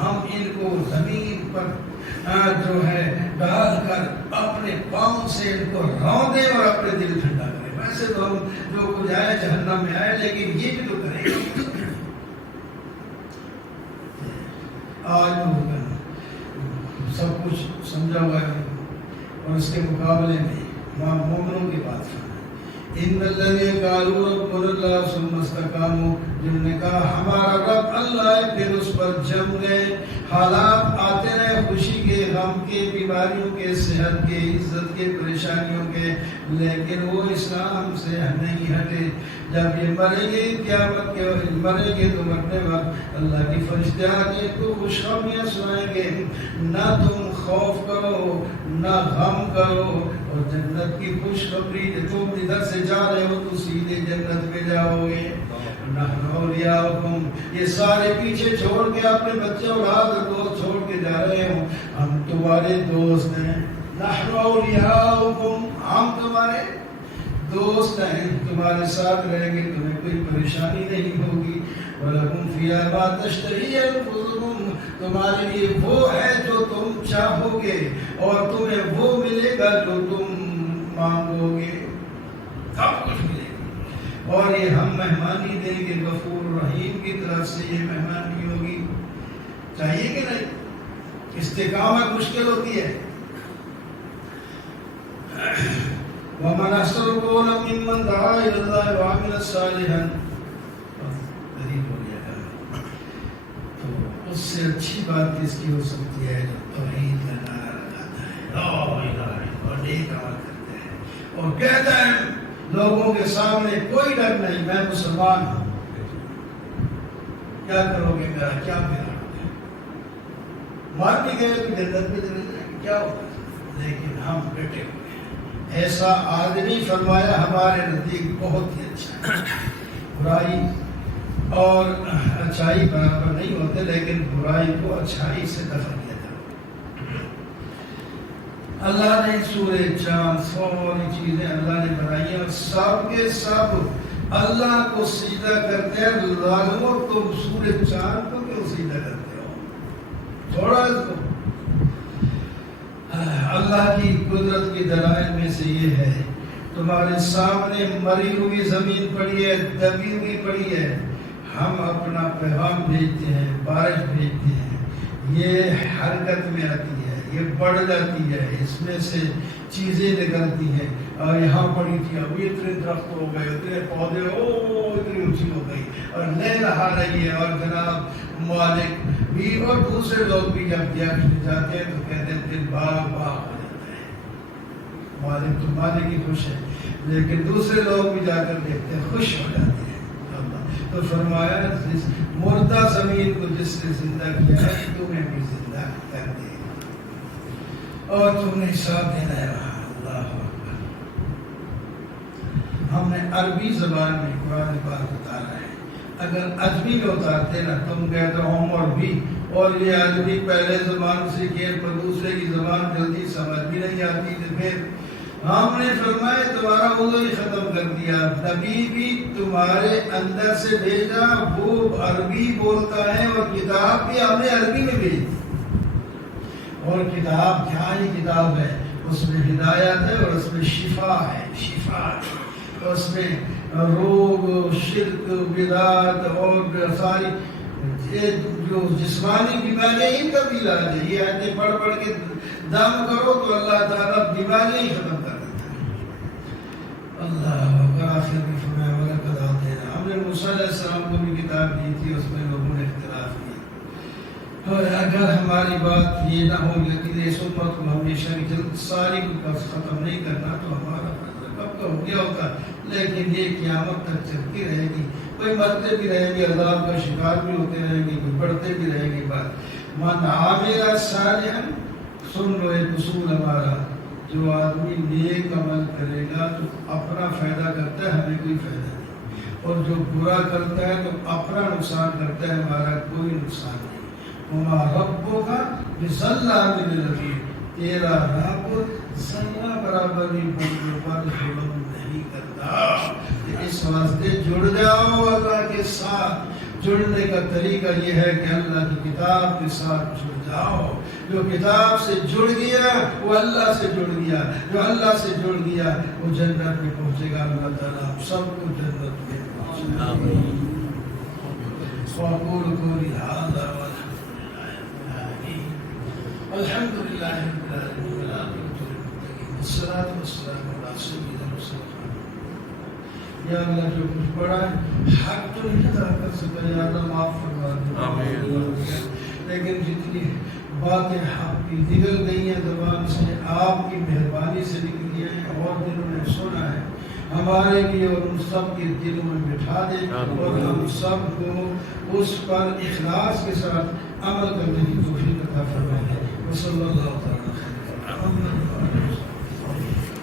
ہم ان کو زمین پر جو ہے ڈال کر اپنے پاؤں سے ان کو رون دیں اور اپنے دل ٹھنڈا کریں۔ ویسے تو ہم جو کچھ آئے جہنم میں آئے، لیکن یہ بھی تو کریں گے۔ آج تو سب کچھ سمجھا ہوا ہے، اور اس کے مقابلے میں مومنوں کی بات سنا، ان الذین قالوا ربنا اللہ ثم استقاموا، جنہوں نے کہا ہمارا رب اللہ ہے، پھر اس پر جم گئے۔ حالات آتے رہے، خوشی کے، غم کے، بیماریوں کے، صحت کے، عزت کے، پریشانیوں کے، لیکن وہ اسلام سے نہیں ہٹے۔ جب یہ مریں گے، قیامت کے مریں گے تو مرنے وقت اللہ کی فرشتے آگے تو خوشخبریاں سنائیں گے، نہ تم خوف کرو نہ غم کرو، اور جنت کی خوشخبری کہ تم ادھر سے جا رہے ہو تو سیدھے جنت میں جاؤ گے۔ نحن اولیاؤکم، یہ سارے پیچھے چھوڑ کے اپنے بچے اولاد اور دوست چھوڑ کے جا رہے ہوں، ہم تمہارے دوست ہیں۔ نحن اولیاؤکم، ہم تمہارے دوست ہیں، تمہارے ساتھ رہیں گے، تمہیں کوئی پریشانی نہیں ہوگی۔ وَلَكُمْ فِيهَا مَا تَشْتَهِي أَنفُسُكُمْ، تمہارے لیے وہ ہے جو تم چاہو گے، اور تمہیں وہ ملے گا جو تم مانگو گے، سب کچھ ملے گا۔ اور یہ ہم مہمانی دیں گے، غفور رحیم کی طرف سے یہ مہمانی ہوگی۔ چاہیے کہ نہیں؟ استقامت مشکل ہوتی ہے۔ وَمَنْ أَحْسَنُ قَوْلًا مِمَّنْ دَعَا إِلَى اللَّهِ وَعَمِلَ صَالِحًا، تو اس سے اچھی بات کس کی ہو سکتی ہے جو توحید کا نعرہ لگاتا ہے، لا الہ الا اللہ، اور نیک عمل کرتا ہے اور کہتا ہے لوگوں کے سامنے کوئی ڈر نہیں، میں مسلمان ہوں، کیا کرو گے میرا، کیا بگاڑو گے، مار بھی گئے تو جنت میں چلے جائیں گے، کیا ہوگا، لیکن ہم ڈٹے ہوئے ہیں۔ ایسا آدمی فرمایا ہمارے نزدیک بہت ہی اچھا ہے۔ برائی اور اچھائی برابر نہیں ہوتے، لیکن برائی کو اچھائی سے دفع کیا جاتا۔ اللہ نے سورہ چاند، ساری چیزیں اللہ نے بنائی ہیں، اور سب کے سب اللہ کو سجدہ کرتے ہیں۔ ظالموں، تم سورہ چاند کو کیوں سجدہ کرتے ہو؟ تھوڑا اس کو، اللہ کی قدرت کی دلائل میں سے یہ ہے، تمہارے سامنے مری ہوئی زمین پڑی ہے، دبی ہوئی پڑی ہے، ہم اپنا پیغام بھیجتے ہیں، بارش بھیجتے ہیں، یہ حرکت میں آتی ہے، یہ بڑھ جاتی ہے، اس میں سے چیزیں نکلتی ہیں، اور یہاں پڑی تھی، اب اتنے درخت ہو گئے، اتنے پودے، اتنی اونچی ہو گئی، اور لے رہا رہی ہے، اور جناب مالک بھی اور دوسرے لوگ بھی جب جاتے ہیں تو کہتے ہیں دل باغ باغ ہو جاتا ہے۔ مالک تو مالک ہی خوش ہے، لیکن دوسرے لوگ بھی جا کر دیکھتے ہیں، خوش ہو جاتے ہیں۔ تو فرمایا مردہ زمین کو جس نے زندہ کیا ہے تمہیں بھی زندہ کر دے گا، اور تم نے حساب دینا ہے۔ اللہ اکبر۔ ہم نے عربی زبان میں قرآن پاک اتارا ہے، اگر عجمی میں اتارتے نا، تم کہتے ہم اور بھی، اور یہ عربی پہلے زبان سیکھے پر دوسرے کی زبان جلدی سمجھ بھی نہیں آتی، تو پھر ہم نے فرمایا تمہارا وضو ہی ختم کر دیا، نبی بھی تمہارے اندر سے بھیجا، وہ عربی بولتا ہے، اور کتاب بھی ہم نے عربی میں بھیجی، اور کتاب کیا ہی کتاب ہے، اس میں ہدایت ہے، اور اس میں شفا ہے، شفا ہے، اس میں روگ، شرک، بدعت اور ساری جو جسمانی بیماریاں، ان کا بھی علاج ہے۔ یہ آیتیں پڑھ پڑھ کے دم کرو تو اللہ تعالیٰ بیماریاں ہی ختم کر دیتا ہے۔ اللہ اکبر۔ آخر میں فرمایا وَلَقَدْ آتَيْنَا، ہم نے موسیٰ علیہ السلام کو بھی کتاب دی تھی، اس میں لوگوں نے اختلاف کیا، اور اگر ہماری بات یہ نہ ہو، لیکن اس امت کو ہمیشہ کی ساری بات ختم نہیں کرنا، تو ہمارا فیصلہ کب تو ہو گیا ہوتا، لیکن یہ قیامت تک چلتی رہے گی، کوئی مرتے بھی رہیں گے، عذاب کا شکار بھی ہوتے رہیں گے، کوئی بڑھتے بھی رہیں گے۔ بات من عامل صالحا، سن لو ایک اصول ہمارا، جو آدمی نیک عمل کرے گا تو اپنا فائدہ کرتا ہے، ہمیں کوئی فائدہ نہیں، اور جو برا کرتا ہے تو اپنا نقصان کرتا ہے، ہمارا کوئی نقصان نہیں۔ وما ربک بظلام للعبید، تیرا رب ذرہ برابر بھی بندوں پر ظلم نہیں کرتا۔ اس واسطے جڑ جاؤ اللہ کے ساتھ۔ جڑنے کا طریقہ یہ ہے کہ اللہ کی کتاب کے ساتھ جڑ جاؤ۔ جو کتاب سے جڑ گیا وہ اللہ سے جڑ گیا، جو اللہ سے جڑ گیا وہ جنت میں پہنچے گا۔ اللہ تعالیٰ ہم سب کو جنت میں پہنچے گا۔ وَأَقُولُ قَوْلِي هَٰذَا الحمد للہ رب العالمین والعاقبۃ للمتقین والصلاۃ والسلام علی سیدنا محمد۔ یا اللہ جو کچھ پڑھا ہے حق تو نہیں ادا کر سکا، یا اللہ معاف فرما دے، آمین۔ لیکن جتنی باتیں حق کی نکل گئی ہیں زبان سے، آپ کی مہربانی سے نکلی ہیں اور دلوں نے سنا ہے، ہمارے لیے اور ان سب کے دلوں میں بٹھا دے، اور ہم سب کو اس پر اخلاص کے ساتھ عمل کرنے کی توفیق عطا فرمائے۔ وصلی اللہ تعالی علیہ وسلم۔